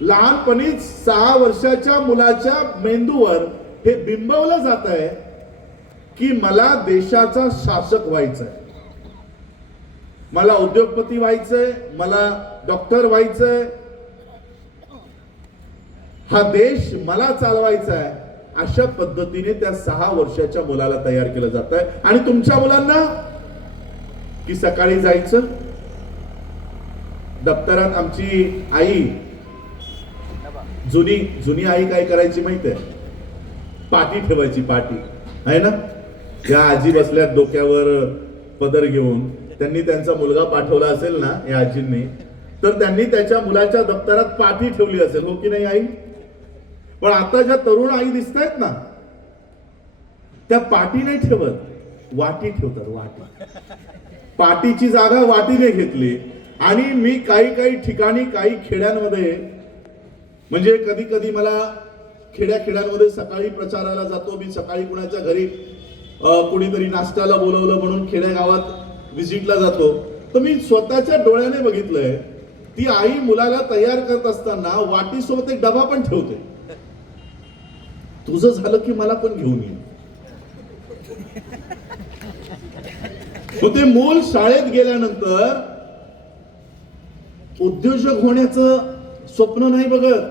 लहानपणीच 6 वर्षाच्या मुलाच्या मेंदूवर हे बिंबवलं जात आहे की मला देशाचा शासक व्हायचंय, मला उद्योगपती व्हायचंय, मला डॉक्टर व्हायचंय, हा देश मला चालवायचा आहे. अशा पद्धतीने त्या 6 वर्षाच्या मुलाला तयार केलं जात आहे. आणि तुमच्या मुलांना की सकाळी जायचं, दप्तरात आमची आई, जुनी आई काय करायची माहिती आहे? पाटी ठेवायची, पाटी आहे ना. या आजी बसल्यात डोक्यावर पदर घेऊन, त्यांनी त्यांचा मुलगा पाठवला असेल ना या आजींनी, तर त्यांनी त्याच्या मुलाच्या दप्तरात पाटी ठेवली असेल, हो की नाही आई? पण आता ज्या तरुण आई दिसत आहेत ना, त्या पाटी नाही ठेवत, वाटी ठेवतात. वाटी, पाटीची जागा वाटीने घेतली. आणि मी काही ठिकाणी, काही खेड्यांमध्ये, म्हणजे कधी कधी मला खेड्यांमध्ये सकाळी प्रचाराला जातो मी. सकाळी कुणाच्या घरी कुणीतरी नाश्त्याला बोलवलं म्हणून खेडेगावात व्हिजिटला जातो, तर मी स्वतःच्या डोळ्याने बघितलंय ती आई मुलाला तयार करत असताना वाटीसोबत एक डबा पण ठेवते. तुझं झालं की मला पण घेऊन ये. ते मूल शाळेत गेल्यानंतर उद्योजक होण्याचं स्वप्न नाही बघत,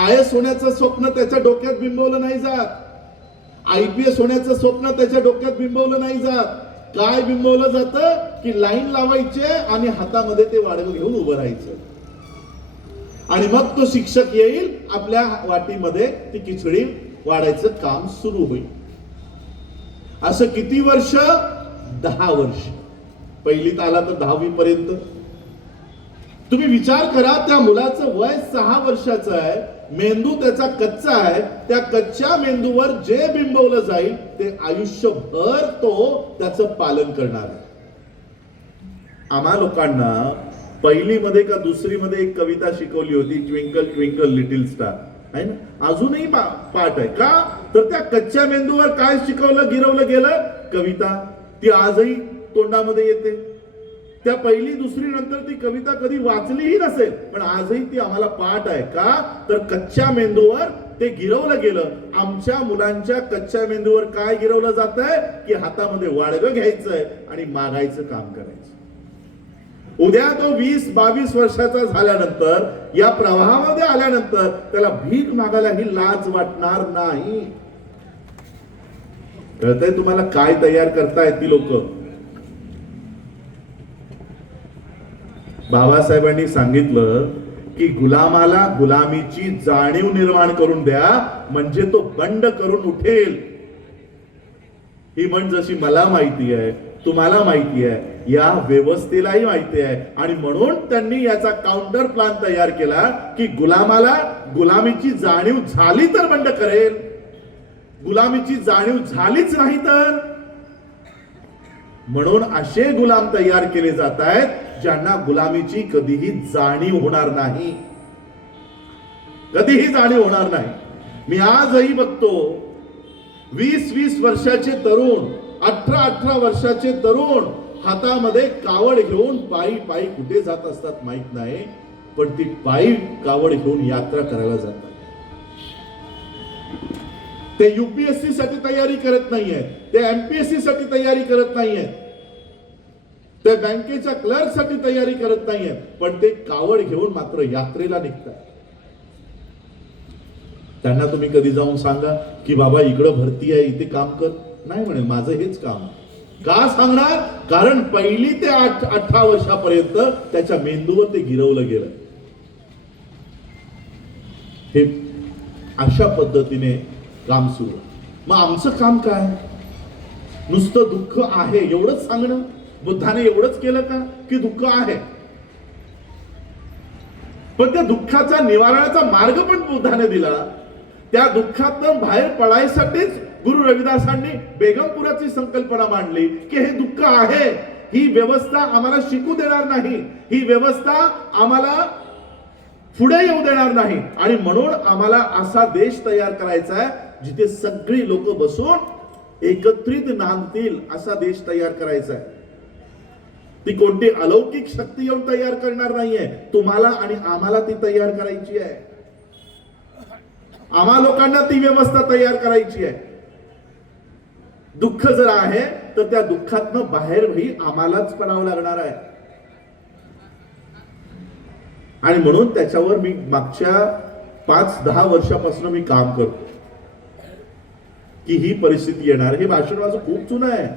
IAS होण्याचं स्वप्न त्याच्या डोक्यात बिंबवलं नाही जात, IPS होण्याचं स्वप्न त्याच्या डोक्यात बिंबवलं नाही जात. काय बिंबवलं जातं की लाईन लावायचे आणि हातामध्ये ते वाडगं घेऊन उभं राहायचं, आणि मग तो शिक्षक येईल, आपल्या वाटीमध्ये ती खिचडी वाढायचं काम सुरू होईल. असं किती वर्ष? 10 वर्ष. पहिलीत आला तर 10वी पर्यंत. तुम्ही विचार करा, त्या मुलाचं वय 6 वर्षाचं आहे, मेंदू त्याचा कच्चा आहे, त्या कच्च्या मेंदूवर जे बिंबवलं जाईल ते आयुष्यभर तो त्याचं पालन करणार आहे. आम्हा लोकांना पहिलीमध्ये का दुसरीमध्ये एक कविता शिकवली होती, ट्विंकल ट्विंकल लिटिल स्टार, आहे ना, अजूनही पाठ आहे का? तर त्या कच्च्या मेंदूवर काय शिकवलं गिरवलं गेलं? कविता. ती आजही तोंडामध्ये येते. त्या पहिली दुसरी नंतर ती कविता कधी वाचलीही नसेल, पण आजही ती आम्हाला पाठ आहे का? तर कच्च्या मेंदूवर ते गिरवलं गेलं. आमच्या मुलांच्या कच्च्या मेंदूवर काय गिरवलं जात आहे की हातामध्ये वाडगं घ्यायचंय आणि मागायचं काम करायचं. उद्या तो 20-22 वर्षाचा झाल्यानंतर, या प्रवाहामध्ये आल्यानंतर त्याला भीक मागायला ही लाज वाटणार नाही. कळतंय तुम्हाला काय तयार करतायत ती लोक? बाबासाहेबांनी सांगितलं की गुलामाला गुलामीची जाणीव निर्माण करून द्या, म्हणजे तो बंड करून उठेल. ही म्हण जशी मला माहिती आहे, तुम्हाला माहिती आहे, या व्यवस्थेलाही माहिती आहे, आणि म्हणून त्यांनी याचा काउंटर प्लान तयार केला की गुलामाला गुलामीची जाणीव झाली तर बंड करेल, गुलामीची जाणीव झालीच नाही तर. म्हणून असे गुलाम तयार केले जात आहेत ज्यांना गुलामीची कधीही जाणीव होणार नाही, कधीही जाणीव होणार नाही. मी आजही बघतो 20-20 वर्षाचे तरुण, 18-18 वर्षाचे तरुण हातामध्ये कावड घेऊन पायी पायी कुठे जात असतात माहित नाही, पण ती पायी कावड घेऊन यात्रा करायला जातात. ते युपीएससी साठी तयारी करत नाहीये, ते एमपीएससी साठी तयारी करत नाहीये, ते बँकेच्या क्लर्क साठी तयारी करत नाहीये, पण ते कावड घेऊन मात्र यात्रेला निघतात. त्यांना तुम्ही कधी जाऊन सांगा की बाबा इकडं भरती आहे, इथे काम कर? नाही म्हणे, माझं हेच काम. का सांगणार? कारण पहिली ते 18 वर्षापर्यंत त्याच्या मेंदूवर ते गिरवलं गेलं. हे अशा पद्धतीने काम सुरू. मग आमचं काम काय? नुसतं दुःख आहे एवढंच सांगणं? बुद्धाने एवढंच केलं का की दुःख आहे? पण त्या दुःखाचा निवारणाचा मार्ग पण बुद्धाने दिला. त्या दुःखातून बाहेर पडायसाठीच गुरु रविदासांनी बेगमपुराची संकल्पना मांडली की हे दुःख आहे, ही व्यवस्था आम्हाला शिकू देणार नाही, ही व्यवस्था आम्हाला पुढे येऊ देणार नाही, आणि म्हणून आम्हाला असा देश तयार करायचा आहे जिथे सगळी लोक बसून एकत्रित नांदतील, असा देश तयार करायचा आहे. ती कोणती अलौकिक शक्ती येऊन तयार करणार नाहीये, तुम्हाला आणि आम्हाला ती तयार करायची आहे. आम्हा लोकांना ती व्यवस्था तयार करायची आहे. दुःख जर आहे तर त्या दुःखातनं बाहेरही आम्हालाच पडावं लागणार आहे. आणि म्हणून त्याच्यावर मी मागच्या 5-10 वर्षापासून मी काम करतो की ही परिस्थिती येणार. हे भाषण माझं खूप जुनं आहे.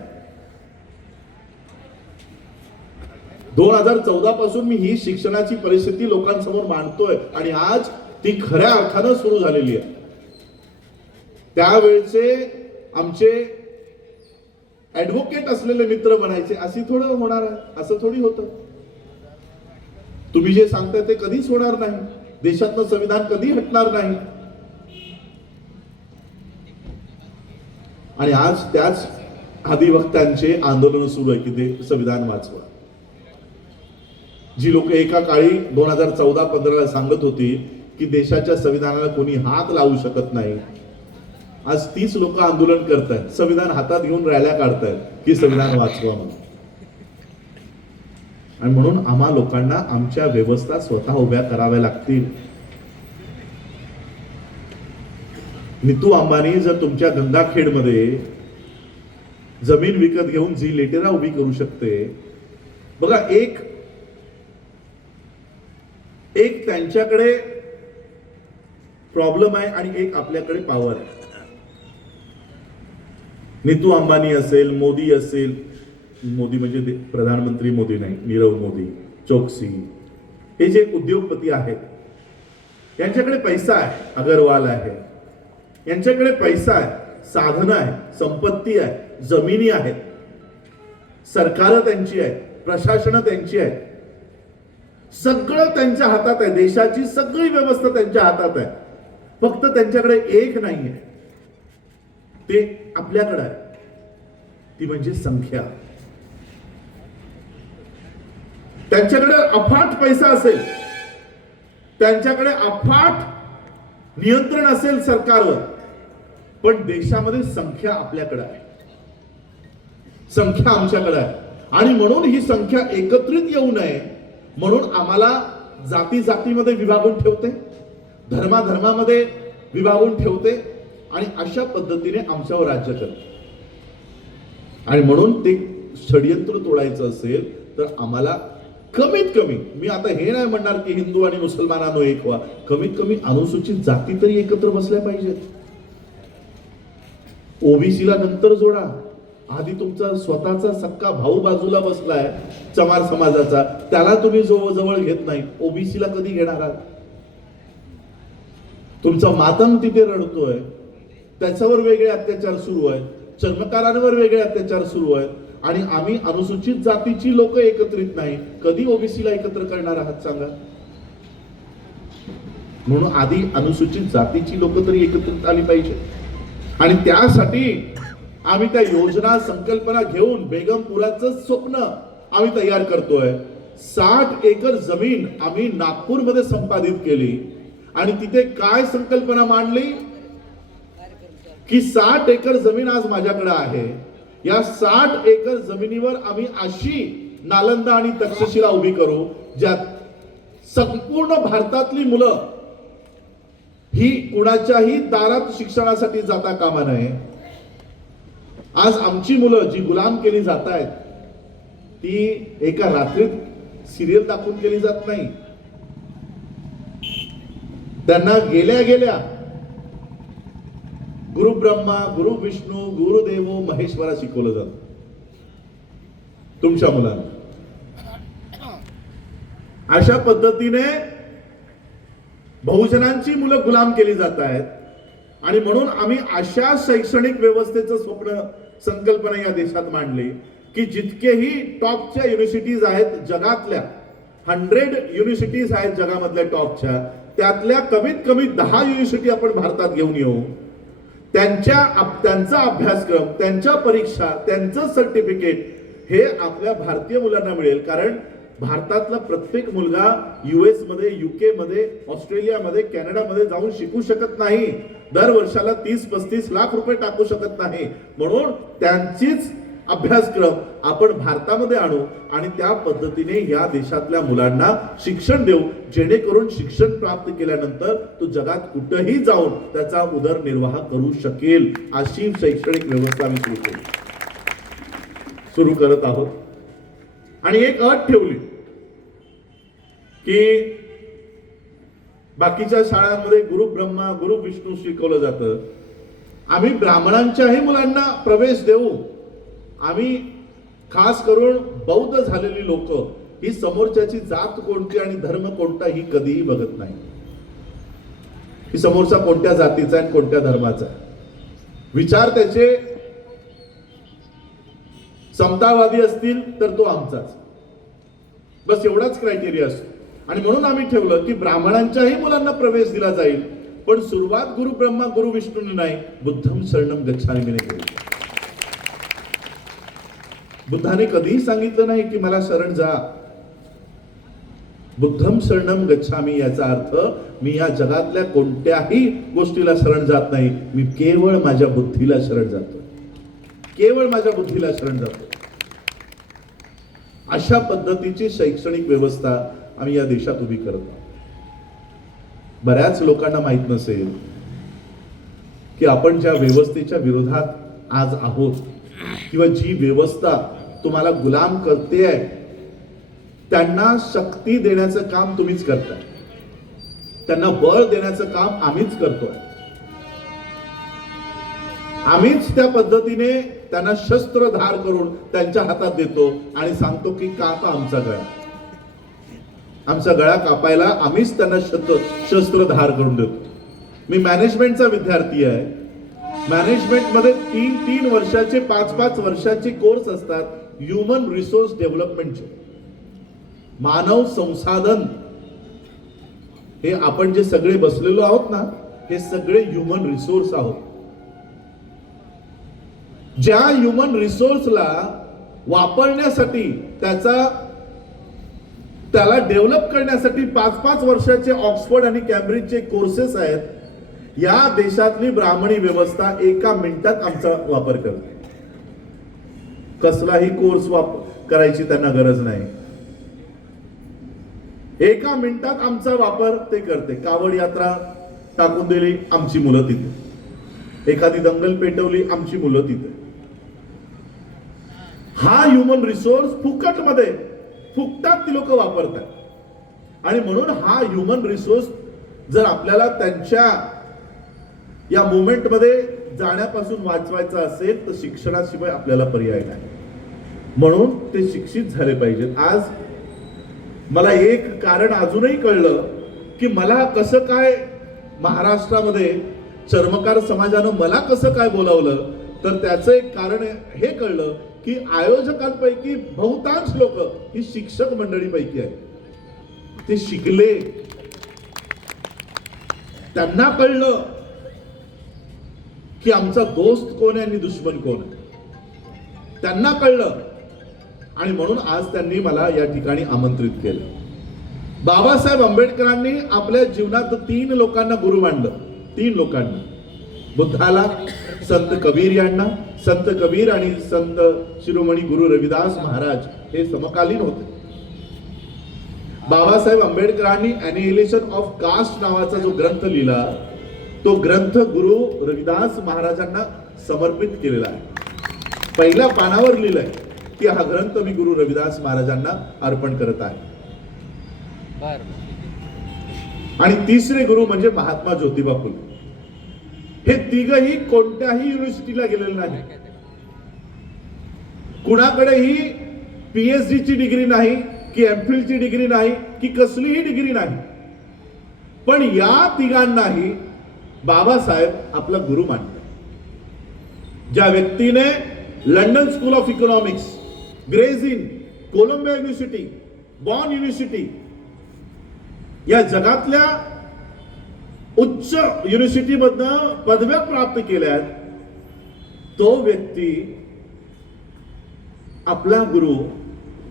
2014 पासून मी ही शिक्षणाची परिस्थिती लोकांसमोर मांडतोय, आणि आज ती खऱ्या अर्थानं सुरू झालेली आहे. त्यावेळचे आमचे ऍडव्होकेट असलेले मित्र म्हणायचे अशी थोडं होणार आहे, असं थोडी होतं, तुम्ही जे सांगताय ते कधीच होणार नाही, देशातलं संविधान कधी हटणार नाही. आणि आज त्याच अधिवक्त्यांचे आंदोलन सुरू आहे की ते संविधान वाचवा. जी लोक एका काळी 2014-15 सांगत होती की देशाच्या संविधानाला कोणी हात लावू शकत नाही, आज तीच लोक आंदोलन करतायत, संविधान हातात घेऊन रॅल्या काढतायत की संविधान वाचवा म्हणून. आणि म्हणून आम्हा लोकांना आमच्या व्यवस्था स्वतः उभ्या कराव्या लागतील. नीतू अंबानी जर तुमच्या गंगाखेडमध्ये जमीन विकत घेऊन जी लेटेरा उभी करू शकते, बघा, एक त्यांच्याकडे प्रॉब्लेम आहे आणि एक आपल्याकडे पॉवर आहे. नीतू अंबानी असेल, मोदी असेल, मोदी म्हणजे प्रधानमंत्री मोदी नाही, नीरव मोदी, चोक्सी, हे जे उद्योगपती आहेत, यांच्याकडे पैसा आहे, अगरवाल आहे, यांच्याकडे पैसा आहे, साधनं आहे, संपत्ती आहे, जमिनी आहेत, सरकार त्यांची आहे, प्रशासन त्यांची आहे, सगळं त्यांच्या हातात आहे, देशाची सगळी व्यवस्था त्यांच्या हातात आहे. फक्त त्यांच्याकडे एक नाहीये, ते आपल्याकडे आहे, ती म्हणजे संख्या. त्यांच्याकडे अफाट पैसा असेल, त्यांच्याकडे अफाट नियंत्रण असेल सरकारवर, पण देशामध्ये संख्या आपल्याकडे आहे, संख्या आमच्याकडे आहे. आणि म्हणून ही संख्या एकत्रित येऊ नये म्हणून आम्हाला जाती जातीमध्ये विभागून ठेवते, धर्माधर्मामध्ये विभागून ठेवते आणि अशा पद्धतीने आमच्यावर राज्य करते. आणि म्हणून ते षडयंत्र तोडायचं असेल तर आम्हाला कमीत कमी, मी आता हे नाही म्हणणार की हिंदू आणि मुसलमानांनो एक व्हा, कमीत कमी अनुसूचित जाती तरी एकत्र बसल्या पाहिजेत. ओबीसीला नंतर जोडा, आधी तुमचा स्वतःचा सक्का भाऊ बाजूला बसलाय चमार समाजाचा, त्याला तुम्ही जवळ घेत नाही, ओबीसीला कधी घेणार आहात? तुमचा मातंग तिथे रडतोय, त्याच्यावर वेगळे अत्याचार सुरू आहेत, चर्मकारांवर वेगळे अत्याचार सुरू आहेत, आणि आम्ही अनुसूचित जातीची लोक एकत्रित नाही, कधी ओबीसीला एकत्र करणार आहात सांगा? म्हणून आधी अनुसूचित जातीची लोक तरी एकत्रित आली पाहिजे. आणि त्यासाठी आम्ही त्या योजना संकल्पना घेऊन बेगमपुराचं स्वप्न आम्ही तयार करतोय. 60 एकर जमीन आम्ही नागपूरमध्ये संपादित केली आणि तिथे काय संकल्पना मांडली की 60 एकर जमीन आज माझ्याकडे आहे, या 60 एकर जमिनीवर आम्ही अशी नालंदा आणि तक्षशिला उभी करू ज्यात संपूर्ण भारतातली मुलं ही कुणाच्याही दारात शिक्षणासाठी जाता कामा नये. आज आमची मुलं जी गुलाम केली जात आहेत ती एका रात्रीत सिरियल दाखवून केली जात नाही, त्यांना गेल्या गेल्या गुरु ब्रह्मा गुरु विष्णू गुरुदेवो महेश्वरा शिकवलं जातं. तुमच्या मुलांना अशा पद्धतीने बहुजनांची मुलं गुलाम केली जात आहेत. आणि म्हणून आम्ही अशा शैक्षणिक व्यवस्थेचं स्वप्न संकल्पना या देशात मांडली की जितकेही टॉपच्या युनिव्हर्सिटीज आहेत जगातल्या, 100 युनिव्हर्सिटीज आहेत जगामधल्या टॉपच्या, त्यातल्या कमीत कमी 10 युनिव्हर्सिटी आपण भारतात घेऊन येऊ. त्यांचा अभ्यासक्रम, त्यांच्या परीक्षा, त्यांचं सर्टिफिकेट हे आपल्या भारतीय मुलांना मिळेल. कारण भारतातला प्रत्येक मुलगा US मध्ये, UK मध्ये, ऑस्ट्रेलियामध्ये, कॅनडामध्ये जाऊन शिकू शकत नाही, दर वर्षाला 30-35 लाख रुपये टाकू शकत नाही. म्हणून त्यांचीच अभ्यासक्रम आपण भारतामध्ये आणू आणि त्या पद्धतीने या देशातल्या मुलांना शिक्षण देऊ, जेणेकरून शिक्षण प्राप्त केल्यानंतर तो जगात कुठेही जाऊन त्याचा उदरनिर्वाह करू शकेल. अशी शैक्षणिक व्यवस्था आम्ही सुरू करत आहोत. आणि एक अट ठेवली की बाकीच्या शाळांमध्ये गुरु ब्रह्मा गुरु विष्णू शिकवलं जातं, आम्ही ब्राह्मणांच्याही मुलांना प्रवेश देऊ. आम्ही खास करून बौद्ध झालेली लोक ही समोरच्याची जात कोणती आणि धर्म कोणता ही कधीही बघत नाही, की समोरचा कोणत्या जातीचा आहे कोणत्या धर्माचा आहे. विचार त्याचे समतावादी असतील तर तो आमचाच, बस एवढाच क्रायटेरिया असतो. आणि म्हणून आम्ही ठेवलं की ब्राह्मणांच्याही मुलांना प्रवेश दिला जाईल, पण सुरुवात गुरु ब्रह्मा गुरु विष्णूने नाही, बुद्धम शरणम गच्छामीने केली. बुद्धाने कधीही सांगितलं नाही की मला शरण जा. बुद्धम शरणम गच्छामी याचा अर्थ मी या जगातल्या कोणत्याही गोष्टीला शरण जात नाही, मी केवळ माझ्या बुद्धीला शरण जातो, केवळ माझ्या बुद्धीला शरण जातो. अशा पद्धतीची शैक्षणिक व्यवस्था आम्ही या देशात उभी करत आहोत. बऱ्याच लोकांना माहित नसेल की आपण ज्या व्यवस्थेच्या विरोधात आज आहोत किंवा जी व्यवस्था तुम्हाला गुलाम करते आहे त्यांना शक्ती देण्याचं काम तुम्हीच करताय, त्यांना बळ देण्याचं काम आम्हीच करतोय. आम्हीच त्या पद्धतीने त्यांना शस्त्र धार करून त्यांच्या हातात देतो आणि सांगतो की कापा आमचा गळा. आमचा गळा कापायला आम्हीच त्यांना शस्त्र धार करून देतो. मी मॅनेजमेंटचा विद्यार्थी आहे. मॅनेजमेंटमध्ये 3 वर्षाचे 5 वर्षाचे कोर्स असतात ह्युमन रिसोर्स डेव्हलपमेंटचे. मानव संसाधन हे आपण जे सगळे बसलेलो आहोत ना, हे सगळे ह्युमन रिसोर्स आहोत. ज्या ह्युमन रिसोर्सला वापरण्यासाठी त्याला डेव्हलप करण्यासाठी 5-5 वर्षाचे ऑक्सफोर्ड आणि कॅम्ब्रिजचे कोर्सेस आहेत. या देशातली ब्राह्मणी व्यवस्था एका मिनिटात आमचा वापर करते. कसलाही कोर्स करायची त्यांना गरज नाही. एका मिनिटात आमचा वापर ते करते. कावड यात्रा टाकून दिली, आमची मुलं तिथे. एखादी दंगल पेटवली, आमची मुलं तिथे. हा ह्युमन रिसोर्स फुकटात ती लोक वापरतात. आणि म्हणून हा ह्युमन रिसोर्स जर आपल्याला त्यांच्या या मुवमेंट मध्ये जाण्यापासून वाचवायचा असेल तर शिक्षणाशिवाय आपल्याला पर्याय नाही. म्हणून ते शिक्षित झाले पाहिजेत. आज मला एक कारण अजूनही कळलं की मला कसं काय महाराष्ट्रामध्ये चर्मकार समाजानं मला कसं काय बोलावलं, तर त्याचं एक कारण हे कळलं की आयोजकांपैकी बहुतांश लोक ही शिक्षक मंडळीपैकी आहेत. ते शिकले, त्यांना कळलं की आमचा दोस्त कोण आहे आणि दुश्मन कोण आहे. त्यांना कळलं आणि म्हणून आज त्यांनी मला या ठिकाणी आमंत्रित केलं. बाबासाहेब आंबेडकरांनी आपल्या जीवनात 3 लोकांना गुरु मानलं. 3 लोकांना. बुद्धाला, संत कबीर यांना. संत कबीर आणि संत शिरोमणी गुरु रविदास महाराज हे समकालीन होते. बाबासाहेब आंबेडकरांनी ॲनिहिलेशन ऑफ कास्ट नावाचा जो ग्रंथ लिहिला, तो ग्रंथ गुरु रविदास महाराजांना समर्पित केलेला आहे. पहिल्या पानावर लिहिलंय की हा ग्रंथ मी गुरु रविदास महाराजांना अर्पण करत आहे. आणि तिसरे गुरु म्हणजे महात्मा ज्योतिबा फुले. हे तिघही कोणत्याही युनिव्हर्सिटीला गेलेले नाही. कुणाकडेही PhD ची डिग्री नाही की MPhil ची डिग्री नाही की कसलीही डिग्री नाही. पण या तिघांनाही बाबासाहेब आपला गुरु मानतात. ज्या व्यक्तीने London School of Economics, Gray's Inn, Columbia University, Bonn University या जगातल्या उच्च युनिव्हर्सिटी मधनं पदव्या प्राप्त केल्या, तो व्यक्ती आपला गुरु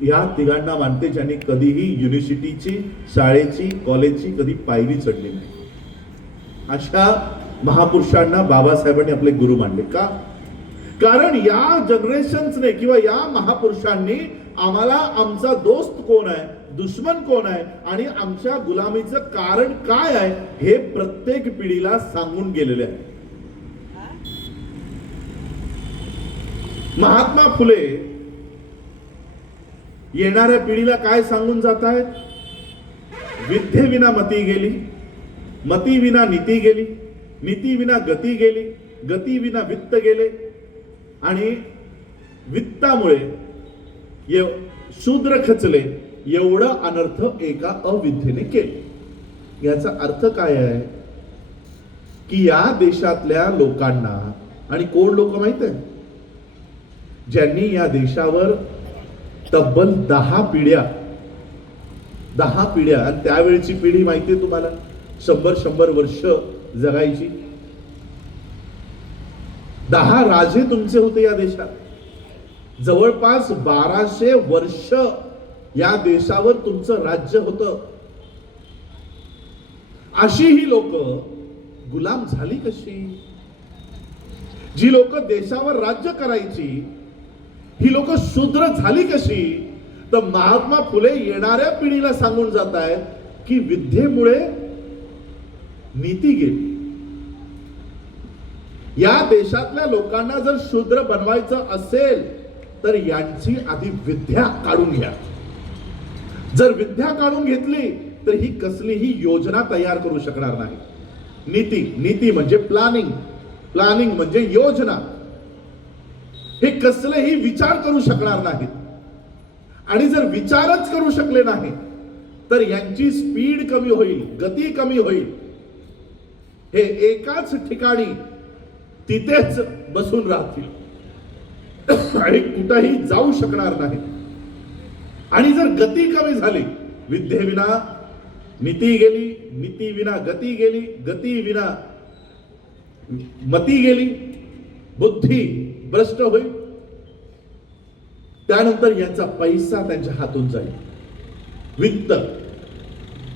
या तिघांना मानते, ज्यांनी कधीही युनिव्हर्सिटीची, शाळेची, कॉलेजची कधी पायरी चढली नाही. अशा महापुरुषांना बाबासाहेबांनी आपले गुरु मानले. का? कारण या जनरेशन्सने किंवा या महापुरुषांनी आम्हाला आमचा दोस्त कोण आहे, दुश्मन कोण आहे आणि आमच्या गुलामीचं कारण काय आहे हे प्रत्येक पिढीला सांगून गेलेले आहे. महात्मा फुले येणाऱ्या पिढीला काय सांगून जात आहेत? विद्येविना मती गेली, मती विना नीती गेली, नीती विना गती गेली, गती विना वित्त गेले आणि वित्तामुळे शूद्र खचले. एवढं अनर्थ एका अविद्येने केले. याचा अर्थ काय आहे की या देशातल्या लोकांना, आणि कोण लोक माहित आहे, ज्यांनी या देशावर तब्बल 10 पिढ्या, आणि त्यावेळची पिढी माहितीये तुम्हाला, 100 वर्ष जगायची. 10 राजे तुमचे होते या देशात. जवळपास 1200 वर्ष या देशावर तुमचं राज्य होतं. अशी ही लोक गुलाम झाली कशी? जी लोक देशावर राज्य करायची ही लोक शूद्र झाली कशी? तर महात्मा फुले येणाऱ्या पिढीला सांगून जात आहेत की विद्येमुळे नीती गेली. या देशातल्या लोकांना जर शूद्र बनवायचं असेल तर यांची आधी विद्या काढून घ्या. जर विद्या काढून घेतली तर ही कसलीही योजना तयार करू शकणार नाही. नीती म्हणजे प्लॅनिंग म्हणजे योजना. हे कसलेही विचार करू शकणार नाहीत. आणि जर विचारच करू शकले नाही तर यांची स्पीड कमी होईल, गती कमी होईल. हे एकाच ठिकाणी तिथेच बसून राहतील आणि कुठेही जाऊ शकणार नाही. आणि जर गती कमी झाली, विद्येविना नीती गेली, नीती विना गती गेली, गती विना मती गेली, बुद्धी भ्रष्ट होईल, त्यानंतर यांचा पैसा त्यांच्या हातून जाईल, वित्त,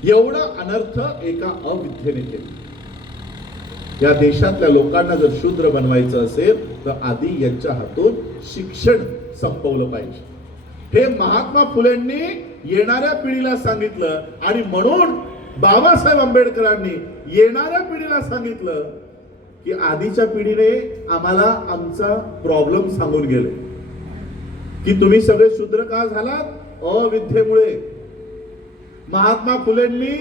एवढा अनर्थ एका अविद्येने केला. या देशातल्या लोकांना जर शूद्र बनवायचं असेल तर आधी यांच्या हातून शिक्षण संपवलं पाहिजे. हे महात्मा फुलेंनी येणाऱ्या पिढीला सांगितलं आणि म्हणून बाबासाहेब आंबेडकरांनी येणाऱ्या पिढीला सांगितलं की आधीच्या पिढीने आम्हाला आमचा प्रॉब्लेम सांगून गेले की तुम्ही सगळे शूद्र का झालात? अविद्येमुळे. महात्मा फुलेंनी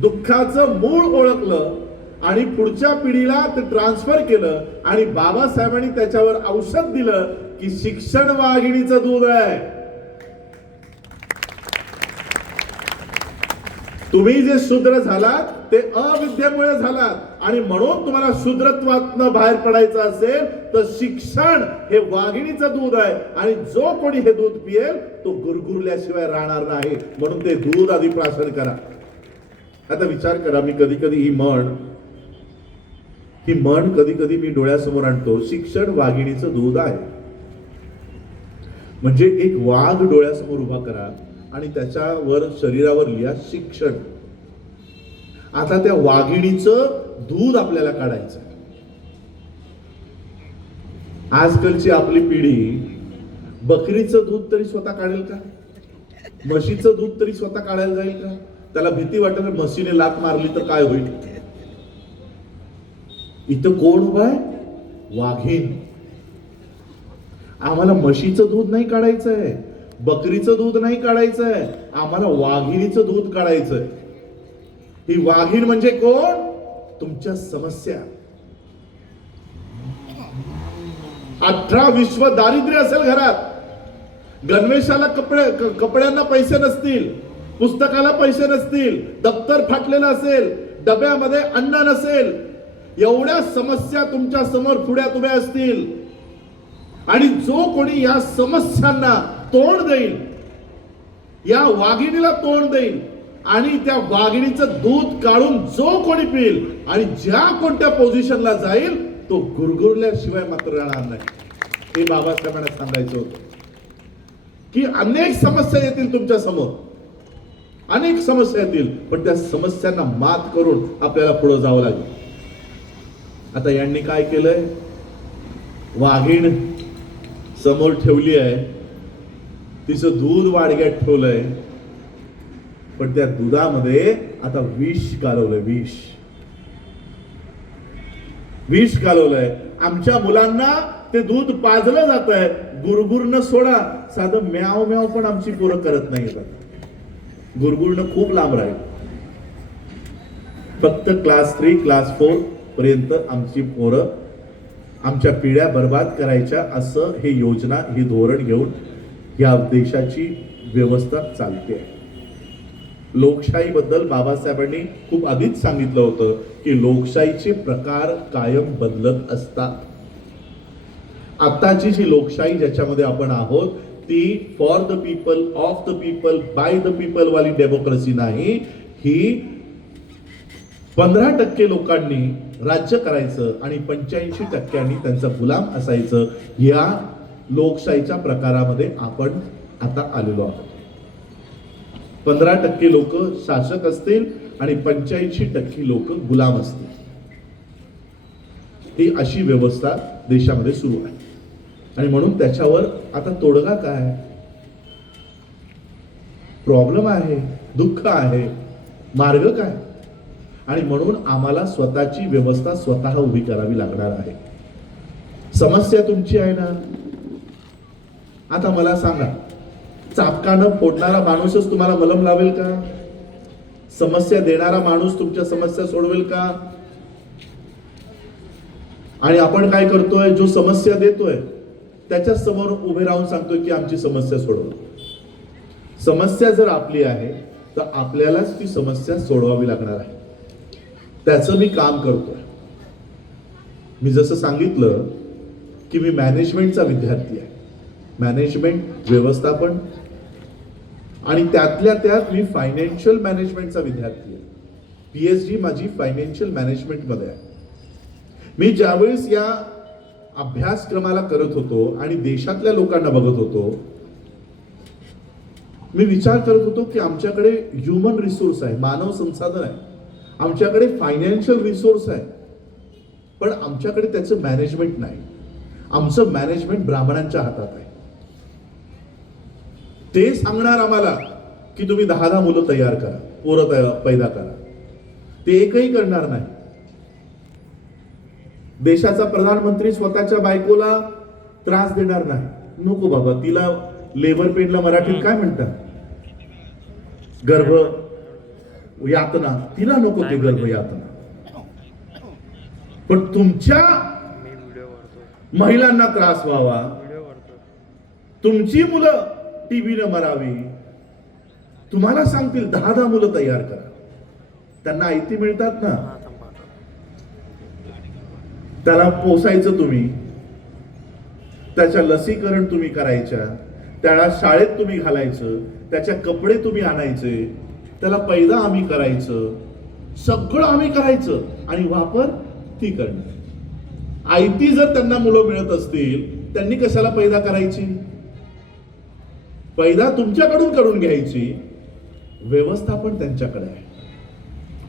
दुःखाचं मूळ ओळखलं आणि पुढच्या पिढीला ते ट्रान्सफर केलं आणि बाबासाहेबांनी त्याच्यावर औषध दिलं की शिक्षण वाघिणीचं दूध आहे. तुम्ही जे शूद्र झालात ते अविद्येमुळे झालात आणि म्हणून तुम्हाला शूद्रत्वातनं बाहेर पडायचं असेल तर शिक्षण हे वाघिणीचं दूध आहे आणि जो कोणी हे दूध पिएल तो गुरगुरल्याशिवाय राहणार नाही. म्हणून ते दूध आधी प्राशन करा. आता विचार करा, मी कधी कधी ही म्हण कधी कधी मी डोळ्यासमोर आणतो, शिक्षण वाघिणीचं दूध आहे. म्हणजे एक वाघ डोळ्यासमोर उभा करा आणि त्याच्यावर शरीरावर लिहा शिक्षण. आता त्या वाघिणीचं दूध आपल्याला काढायचं. आजकालची आपली पिढी बकरीचं दूध तरी स्वतः काढेल का? म्हशीचं दूध तरी स्वतः काढायला जाईल का? त्याला भीती वाटेल म्हशीने लात मारली तर काय होईल. इथं कोण उभा आहे? वाघीण. आम्हाला म्हशीचं दूध नाही काढायचंय, बकरीचं दूध नाही काढायचंय, आम्हाला वाघिणीचं दूध काढायचंय. ही वाघीण म्हणजे कोण? तुमच्या समस्या. 18 विश्व दारिद्र्य असेल घरात, गणवेशाला कपड्यांना पैसे नसतील, पुस्तकाला पैसे नसतील, दप्तर फाटलेलं असेल, डब्यामध्ये अन्न नसेल, एवढ्या समस्या तुमच्या समोर पुढ्यात उभ्या असतील आणि जो कोणी या समस्यांना तोंड देईल, या वाघिणीला तोंड देईल आणि त्या वाघिणीचं दूध काढून जो कोणी पिईल आणि ज्या कोणत्या पोझिशनला जाईल तो गुरगुरल्याशिवाय मात्र राहणार नाही. हे बाबासाहेबांना सांगायचं होतं की अनेक समस्या येतील तुमच्या समोर, अनेक समस्या येतील, पण त्या समस्यांना मात करून आपल्याला पुढे जावं लागेल. आता यांनी काय केलंय? वाघीण समोर ठेवली आहे, तिचं दूध वाडग्यात ठेवलंय, पण त्या दुधामध्ये आता विष घालवलंय. विष घालवलंय. आमच्या मुलांना ते दूध पाजलं जात आहे. गुरगुरनं सोडा, साधं म्याव म्याव पण आमची पोरं करत नाही. गुरगुरनं खूप लांब राहील. फक्त क्लास 3 क्लास 4 पर्यंत आमची पोरं आमच्या पिढ्या बर्बाद करायच्या, असं हे योजना, हे धोरण घेऊन या देशाची व्यवस्था चालते. लोकशाहीबद्दल बाबासाहेबांनी खूप आधीच सांगितलं होतं की लोकशाहीचे प्रकार कायम बदलत असतात. आताची जी लोकशाही ज्याच्यामध्ये आपण आहोत ती for the people, of the people, by the people वाली डेमोक्रेसी नाही. ही 15% लोकांनी राज्य करायचं आणि 85% त्यांचा गुलाम असायचं, या लोकशाहीच्या प्रकारामध्ये आपण आता आलेलो आहोत. 15% लोक शासक असतील आणि 85% लोक गुलाम असतील. ही अशी व्यवस्था देशामध्ये सुरू आहे आणि म्हणून त्याच्यावर आता तोडगा काय? प्रॉब्लेम आहे, दुःख आहे, मार्ग काय? आणि म्हणून आम्हाला स्वतःची व्यवस्था स्वतः उभी करावी लागणार आहे. समस्या तुमची आहे ना. आता मला सांगा, चापकानं फोडणारा माणूसच तुम्हाला मलम लावेल का? समस्या देणारा माणूस तुमच्या समस्या सोडवेल का? आणि आपण काय करतोय? जो समस्या देतोय त्याच्या समोर उभे राहून सांगतोय की आमची समस्या सोडवा. समस्या जर आपली आहे तर आपल्यालाच ती समस्या सोडवावी लागणार आहे. त्याचं मी काम करतोय. मी जसं सांगितलं की मी मॅनेजमेंटचा विद्यार्थी आहे, मॅनेजमेंट व्यवस्थापन, आणि त्यातल्या त्यात मी फायनान्शियल मॅनेजमेंटचा विद्यार्थी आहे. PhD माझी फायनान्शियल मॅनेजमेंट मध्ये आहे. मी ज्यावेळेस या अभ्यासक्रमाला करत होतो आणि देशातल्या लोकांना बघत होतो, मी विचार करत होतो की आमच्याकडे ह्युमन रिसोर्स आहे, मानव संसाधन आहे, आमच्याकडे फायनान्शियल रिसोर्स आहे, पण आमच्याकडे त्याचं मॅनेजमेंट नाही. आमचं मॅनेजमेंट ब्राह्मणांच्या हातात आहे. ते सांगणार आम्हाला की तुम्ही 10 मुलं तयार करा, पोरं पैदा करा. ते एकही करणार नाही. देशाचा प्रधानमंत्री स्वतःच्या बायकोला त्रास देणार नाही. नको बाबा, तिला लेबर पेनला मराठीत काय म्हणतात, गर्भ यातना, तिला नको ते गर्भ यातना. पण तुमच्या महिलांना त्रास व्हावा, तुमची मुलं टीबीने मरावी, तुम्हाला सांगतील 10 मुलं तयार करा. त्यांना आयती मिळतात ना, त्याला पोसायचं तुम्ही, त्याच्या लसीकरण तुम्ही करायच्या, त्याला शाळेत तुम्ही घालायचं, त्याच्या कपडे तुम्ही आणायचे, त्याला पैदा आम्ही करायचं, सगळं आम्ही करायचं आणि वापर ती करणार. आयती जर त्यांना मुलं मिळत असतील, त्यांनी कशाला पैदा करायची? पैदा तुमच्याकडून करून घ्यायची, व्यवस्थापन त्यांच्याकडे आहे.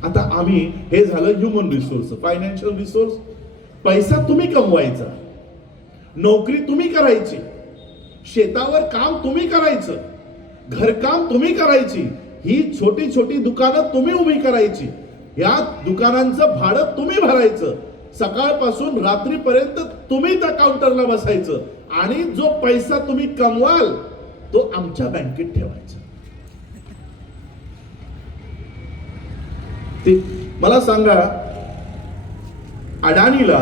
आता आम्ही, हे झालं ह्युमन रिसोर्स, फायनान्शियल रिसोर्स. पैसा तुम्ही कमवायचा, नोकरी तुम्ही करायची, शेतावर काम तुम्ही करायचं, घरकाम तुम्ही करायची, ही छोटी छोटी दुकानं तुम्ही उभी करायची, या दुकानांचं भाडं तुम्ही भरायचं, सकाळपासून रात्रीपर्यंत तुम्ही त्या काउंटरला बसायचं आणि जो पैसा तुम्ही कमवाल तो आमच्या बँकेत ठेवायचा. ते मला सांगा, अडाणीला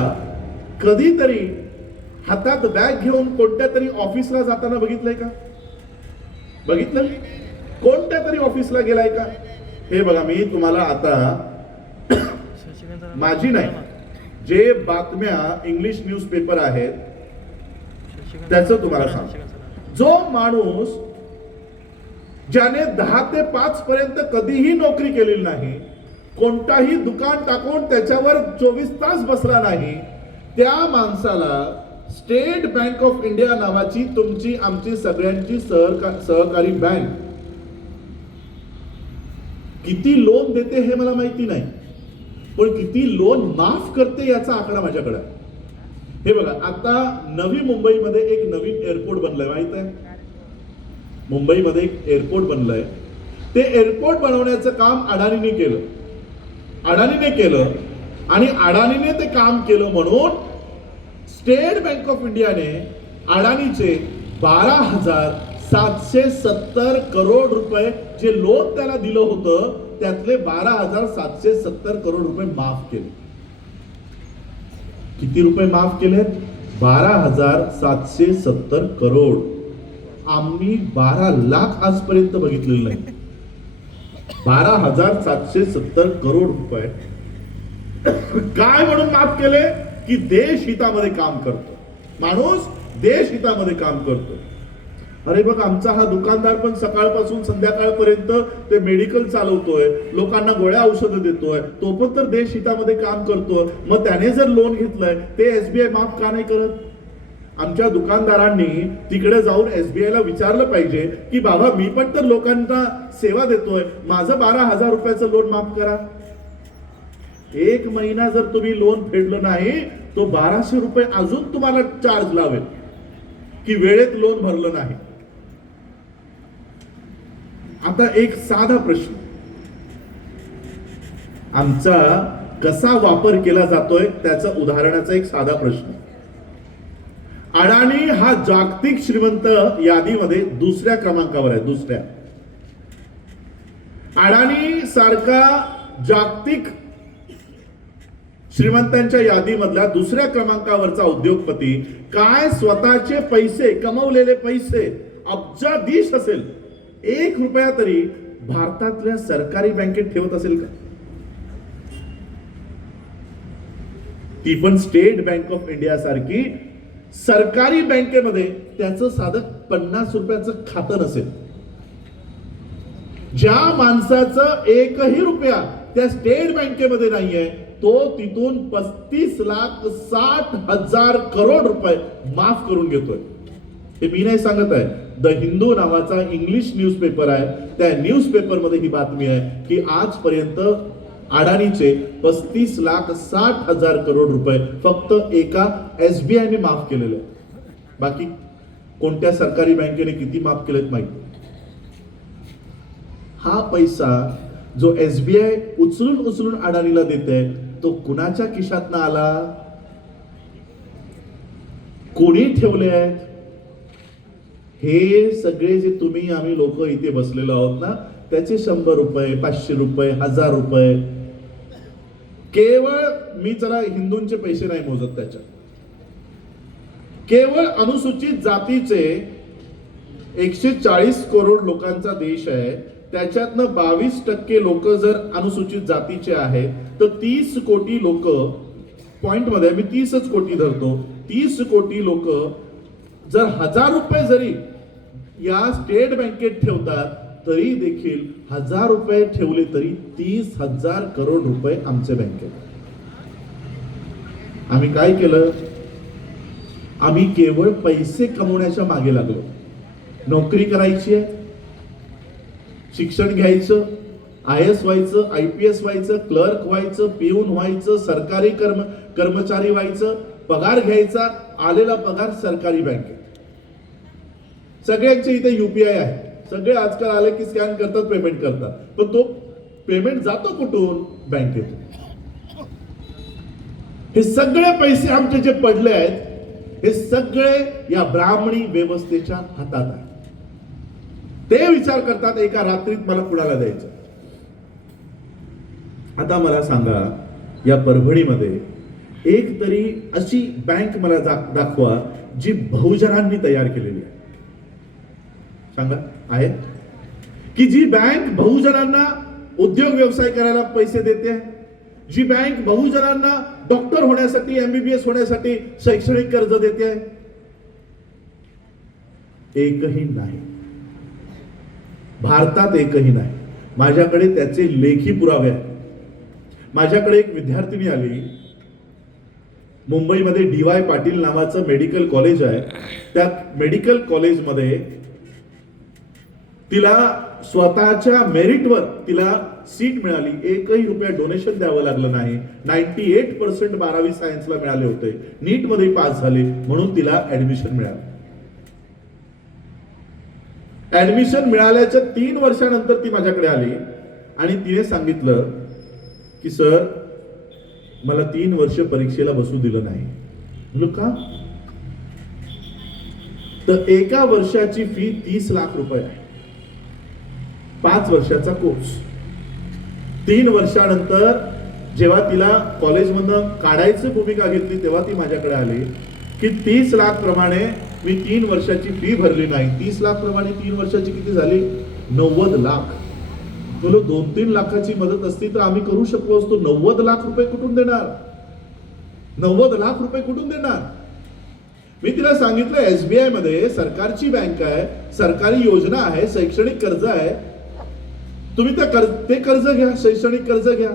कधीतरी हातात बॅग घेऊन कोणत्या तरी ऑफिसला जाताना बघितलंय का? बघितलं? कोणत्या तरी ऑफिसला गेलाय का? हे बघा, मी तुम्हाला आता माझी नाही, जे बातम्या इंग्लिश न्यूजपेपर आहेत त्याचं तुम्हाला सांग. जो माणूस ज्याने 10 ते 5 पर्यंत कधीही नोकरी केलेली नाही, कोणताही दुकान टाकून त्याच्यावर 24 तास बसला नाही, त्या माणसाला स्टेट बँक ऑफ इंडिया नावाची तुमची आमची सगळ्यांची सहकारी बँक किती लोन देते हे मला माहिती नाही, पण किती लोन माफ करते याचा आकडा माझ्याकडे आहे. हे बघा, आता नवी मुंबईमध्ये एक नवीन एअरपोर्ट बनलंय, माहित आहे? मुंबईमध्ये एक एअरपोर्ट बनलंय. ते एअरपोर्ट बनवण्याचं काम अडाणीने केलं. अडाणीने केलं आणि अडाणीने ते काम केलं म्हणून स्टेट बँक ऑफ इंडियाने अडाणीचे 12,770 करोड रुपये जे लोन त्याला दिलं होतं त्यातले 12,770 करोड रुपये माफ केले. किती रुपये माफ केले? 12,770 करोड. आम्ही 12 लाख आजपर्यंत बघितलेलं नाही. 12,770 करोड रुपये काय म्हणून माफ केले? की देश हितामध्ये काम करतो माणूस, देश हितामध्ये काम करतो. अरे बघ, आमचा हा दुकानदार पण सकाळपासून संध्याकाळपर्यंत ते मेडिकल चालवतोय, लोकांना गोळ्या औषधं देतोय, तो पण तर देश हितामध्ये काम करतोय. मग त्याने जर लोन घेतलंय ते SBI माफ का नाही करत? आमच्या दुकानदारांनी तिकडे जाऊन SBI ला विचारलं पाहिजे की बाबा, मी पण तर लोकांना सेवा देतोय, माझं 12,000 रुपयाचं लोन माफ करा. 1 महिना जर तुम्ही लोन फेडलं नाही तो 1200 रुपये अजून तुम्हाला चार्ज लावेल की वेळेत लोन भरलं नाही. आता एक साधा प्रश्न, आमचा कसा वापर केला जातोय त्याचा उदाहरणाचा एक साधा प्रश्न. अडाणी हा जागतिक श्रीमंत यादीमध्ये 2ऱ्या क्रमांकावर आहे. दुसऱ्या. अडाणी सारखा जागतिक श्रीमंतांच्या यादीमधला 2ऱ्या क्रमांकावरचा उद्योगपती काय स्वतःचे पैसे, कमवलेले पैसे अब्जाधीश असेल, 1 रुपया तरी भारतातल्या सरकारी बँकेत ठेवत असेल का? ती पण स्टेट बँक ऑफ इंडिया सारखी सरकारी बँकेमध्ये त्याचं साधं 50 रुपयाचं खातं नसेल. ज्या माणसाचं 1ही रुपया त्या स्टेट बँकेमध्ये नाहीये तो तिथून 35,60,000 करोड रुपये माफ करून घेतोय. हे मी नाही सांगत आहे, द हिंदू नावाचा इंग्लिश न्यूजपेपर आहे, त्या न्यूजपेपरमध्ये ही बातमी आहे की आजपर्यंत अडाणीचे 35,60,000 रुपये फक्त एका SBI ने माफ केलेले. बाकी कोणत्या सरकारी बँकेने किती माफ केलेत माहिती. हा पैसा जो SBI उचलून अडाणीला देते तो कुणाच्या खिशातनं आला, कोणी ठेवले आहेत? हे सगळे जे तुम्ही आम्ही लोक इथे बसलेलो आहोत ना, त्याचे 100 रुपये, 500 रुपये, 1000 रुपये केवळ, मी जरा हिंदूंचे पैसे नाही मोजत त्याच्यात, केवळ अनुसूचित जातीचे 140 करोड लोकांचा देश आहे, त्याच्यातनं 22% लोक जर अनुसूचित जातीचे आहेत तर 30 कोटी लोक, पॉइंट मध्ये मी 30च कोटी धरतो, 30 कोटी लोक जर 1000 रुपये जरी या स्टेट बँकेत ठेवतात तरी देखील 1000 रुपये ठेवले तरी 30,000 करोड रुपये आमचे बँकेत. आम्ही काय केलं? आम्ही केवळ पैसे कमवण्याच्या मागे लागलो. नोकरी करायची आहे, शिक्षण घ्यायचं, IAS व्हायचं, IPS व्हायचं, क्लर्क व्हायचं, पिऊन व्हायचं, सरकारी कर्मचारी व्हायचं, पगार घ्यायचा, आलेला पगार सरकारी बँकेत. सगळ्यांचे इथे UPI आहे, सगळे आजकाल आले की स्कॅन करतात, पेमेंट करतात, पण तो पेमेंट जातो कुठून? बँकेतून. हे सगळे पैसे आमचे जे पडले आहेत हे सगळे या ब्राह्मणी व्यवस्थेच्या हातात आहे. ते विचार करतात एका रात्रीत मला कुणाला द्यायचं. आता मला सांगा, या परभणीमध्ये एक तरी अशी बँक मला दाखवा जी बहुजनांनी तयार केलेली आहे. सांगा, आहे की जी बँक बहुजनांना उद्योग व्यवसाय करायला पैसे देते, जी बँक बहुजनांना डॉक्टर होण्यासाठी, MBBS होण्यासाठी शैक्षणिक कर्ज देते? एकही नाही, भारतात एकही नाही. माझ्याकडे त्याचे लेखी पुरावे आहेत. माझ्याकडे एक विद्यार्थिनी आली, मुंबईमध्ये DY पाटील नावाचं मेडिकल कॉलेज आहे, त्या मेडिकल कॉलेजमध्ये तिला स्वतःच्या मेरिटवर तिला सीट मिळाली. एकही रुपया डोनेशन द्यावं लागलं नाही. 98% 12वी सायन्सला मिळाले होते, नीट मध्ये पास झाले म्हणून तिला ऍडमिशन मिळालं. ऍडमिशन मिळाल्याच्या 3 वर्षानंतर ती माझ्याकडे आली आणि तिने सांगितलं की सर, मला 3 वर्ष परीक्षेला बसू दिलं नाही. म्हणलं का? तर एका वर्षाची फी 30 लाख रुपये आहे, 5 वर्षाचा कोर्स. 3 वर्षानंतर जेव्हा तिला कॉलेजमधून काढायची भूमिका घेतली तेव्हा ती माझ्याकडे आली की 30 लाख प्रमाणे मी 3 वर्षाची फी भरली नाही. 30 लाख प्रमाणे 3 वर्षाची किती झाली? 90 लाख. बोलो 2-3 लाखाची मदत असती तर आम्ही करू शकलो असतो. 90 लाख रुपये कुठून देणार? 90 लाख रुपये कुठून देणार? मी तिला सांगितलं SBI मध्ये सरकारची बँक आहे, सरकारी योजना आहे, शैक्षणिक कर्ज आहे, तुम्ही ते कर्ज घ्या, शैक्षणिक कर्ज घ्या.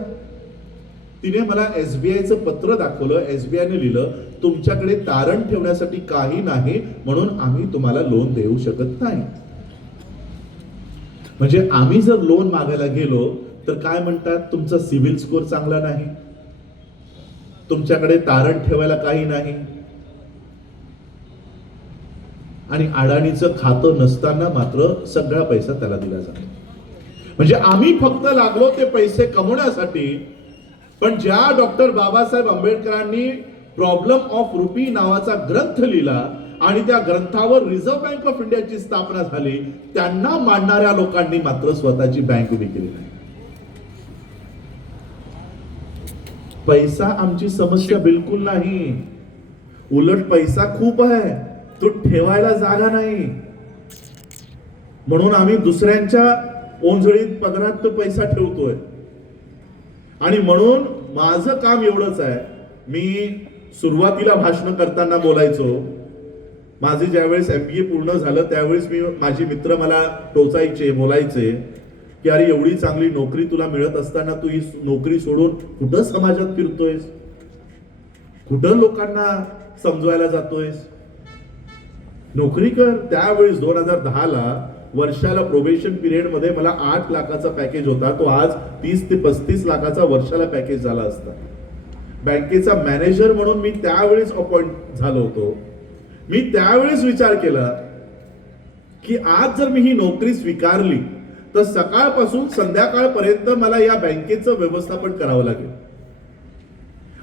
तिने मला SBIचं पत्र दाखवलं. SBI ने लिहिलं, तुमच्याकडे तारण ठेवण्यासाठी काही नाही म्हणून आम्ही तुम्हाला लोन देऊ शकत नाही. म्हणजे आम्ही जर लोन मागायला गेलो तर काय म्हणतात? तुमचा सिव्हिल स्कोर चांगला नाही, तुमच्याकडे तारण ठेवायला काही नाही, आणि अडाणीचं खातं नसताना मात्र सगळा पैसा त्याला दिला जातो. म्हणजे आम्ही फक्त लागलो ते पैसे कमवण्यासाठी. पण ज्या डॉक्टर बाबासाहेब आंबेडकरांनी प्रॉब्लेम ऑफ रुपी नावाचा ग्रंथ लिहिला आणि त्या ग्रंथावर रिझर्व्ह बँक ऑफ इंडियाची स्थापना झाली, त्यांना मानणाऱ्या लोकांनी मात्र स्वतःची बँक उभी केली नाही. पैसा आमची समस्या बिलकुल नाही, उलट पैसा खूप आहे, तो ठेवायला जागा नाही. म्हणून आम्ही दुसऱ्यांच्या ओंजळीत पदरात तो पैसा ठेवतोय. आणि म्हणून माझं काम एवढंच आहे, मी सुरुवातीला भाषण करताना बोलायचो, माझे ज्यावेळेस MBA पूर्ण झालं त्यावेळेस माझे मित्र मला टोचायचे, बोलायचे की अरे एवढी चांगली नोकरी तुला मिळत असताना तू ही नोकरी सोडून कुठं समाजात फिरतोयस, कुठं लोकांना समजवायला जातोयस, नोकरी कर. त्यावेळेस 2010ला वर्षाला प्रोबेशन पिरियड मध्ये मला 8 लाखाचा पॅकेज होता, तो आज 30 ते 35 लाखाचा वर्षाला पॅकेज झाला असता. बँकेचा मॅनेजर म्हणून मी त्यावेळेस अपॉइंट झालो होतो. मी त्यावेळेस विचार केला की आज जर मी ही नोकरी स्वीकारली तर सकाळपासून संध्याकाळपर्यंत मला या बँकेचं व्यवस्थापन करावं लागेल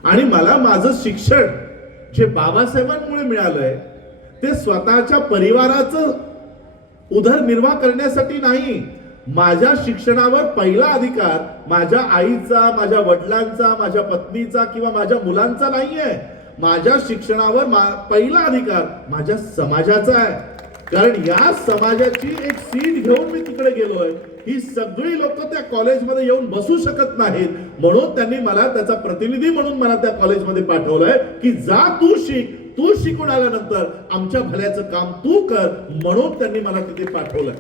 आणि मला माझं शिक्षण जे बाबासाहेबांमुळे मिळालंय ते स्वतःच्या परिवाराचं उदरनिर्वाह करण्यासाठी नाही. माझ्या शिक्षणावर पहिला अधिकार माझ्या आईचा, माझ्या वडिलांचा, माझ्या पत्नीचा किंवा माझ्या मुलांचा नाहीये. माझ्या शिक्षणावर पहिला अधिकार माझ्या समाजाचा आहे. कारण या समाजाची एक सीट घेऊन मी तिकडे गेलोय. ही सगळी लोक त्या कॉलेजमध्ये येऊन बसू शकत नाहीत, म्हणून त्यांनी मला त्याचा प्रतिनिधी म्हणून मला त्या कॉलेजमध्ये पाठवलंय की जा तू शिक, तू शिकून आल्यानंतर आमच्या भल्याचं काम तू कर, म्हणून त्यांनी मला तिथे पाठवलंय.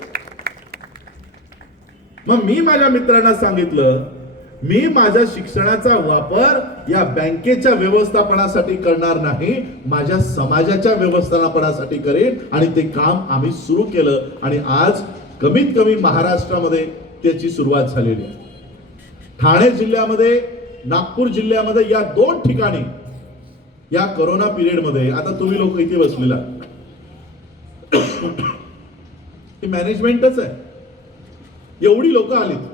मग मी माझ्या मित्रांना सांगितलं मी माझ्या शिक्षणाचा वापर या बँकेच्या व्यवस्थापनासाठी करणार नाही, माझ्या समाजाच्या व्यवस्थापनासाठी करेन. आणि ते काम आम्ही सुरू केलं आणि आज कमीत कमी महाराष्ट्रामध्ये त्याची सुरुवात झालेली आहे. ठाणे जिल्ह्यामध्ये, नागपूर जिल्ह्यामध्ये या 2 ठिकाणी या कोरोना पिरियड मध्ये, आता तुम्ही लोक इथे बसलेला हे मॅनेजमेंटच आहे. एवढी लोक आलीत.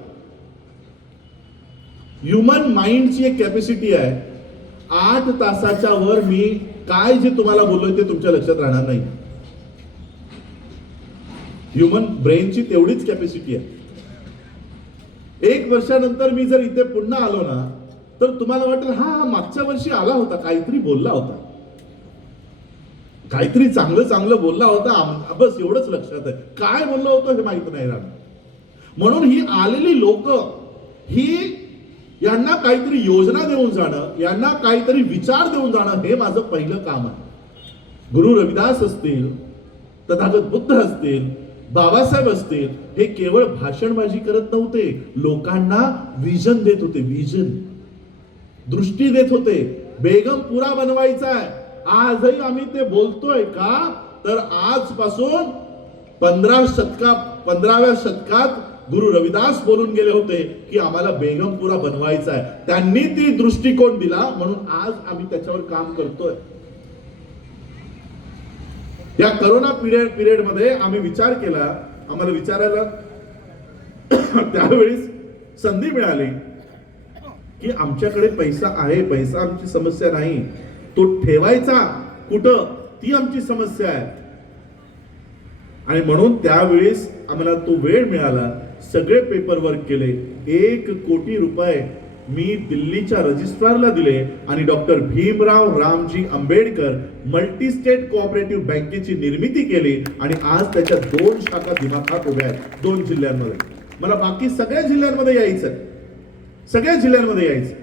ह्युमन माइंडची एक कॅपॅसिटी आहे. 8 तासाच्या वर मी काय जे तुम्हाला बोललोय ते तुमच्या लक्षात राहणार नाही. ह्युमन ब्रेनची तेवढीच कॅपॅसिटी आहे. 1 वर्षानंतर मी जर इथे पुन्हा आलो ना तर तुम्हाला वाटेल हा मागच्या वर्षी आला होता, काहीतरी बोलला होता, काहीतरी चांगलं बोलला होता, बस एवढंच लक्षात आहे. काय बोललो होतो हे माहित नाही राहणार. म्हणून ही आलेली लोक ही यांना काहीतरी योजना देऊन जाणं, यांना काहीतरी विचार देऊन जाणं हे माझं पहिलं काम आहे. गुरु रविदास असतील, तथागत बुद्ध असतील, बाबासाहेब असतील, हे केवळ भाषणबाजी करत नव्हते, लोकांना विजन देत होते. विजन, दृष्टी देत होते. बेगमपुरा बनवायचा आहे. आजही आम्ही ते बोलतोय का तर आजपासून 15व्या शतकात गुरु रविदास बोलून गेले होते की आम्हाला बेगमपुरा बनवायचा आहे. त्यांनी ती दृष्टिकोन दिला, म्हणून आज आम्ही त्याच्यावर काम करतोय. या कोरोना पिरियड मध्ये आम्ही विचार केला, आम्हाला विचारायला त्यावेळेस संधी मिळाली की आमच्याकडे पैसा आहे, पैसा आमची समस्या नाही, तो ठेवायचा कुठं ती आमची समस्या आहे. आणि म्हणून त्यावेळेस आम्हाला तो वेळ मिळाला. सगळे पेपर वर्क केले. 1 कोटी रुपये मी दिल्लीच्या रजिस्ट्रारला दिले आणि doctor Bhimrao Ramji Ambedkar multi state cooperative बँकेची निर्मिती केली आणि आज त्याच्या 2 शाखा दिमाखात उभ्या आहेत 2 जिल्ह्यांमध्ये. मला बाकी सगळ्या जिल्ह्यांमध्ये यायचं, सगळ्या जिल्ह्यांमध्ये यायचं,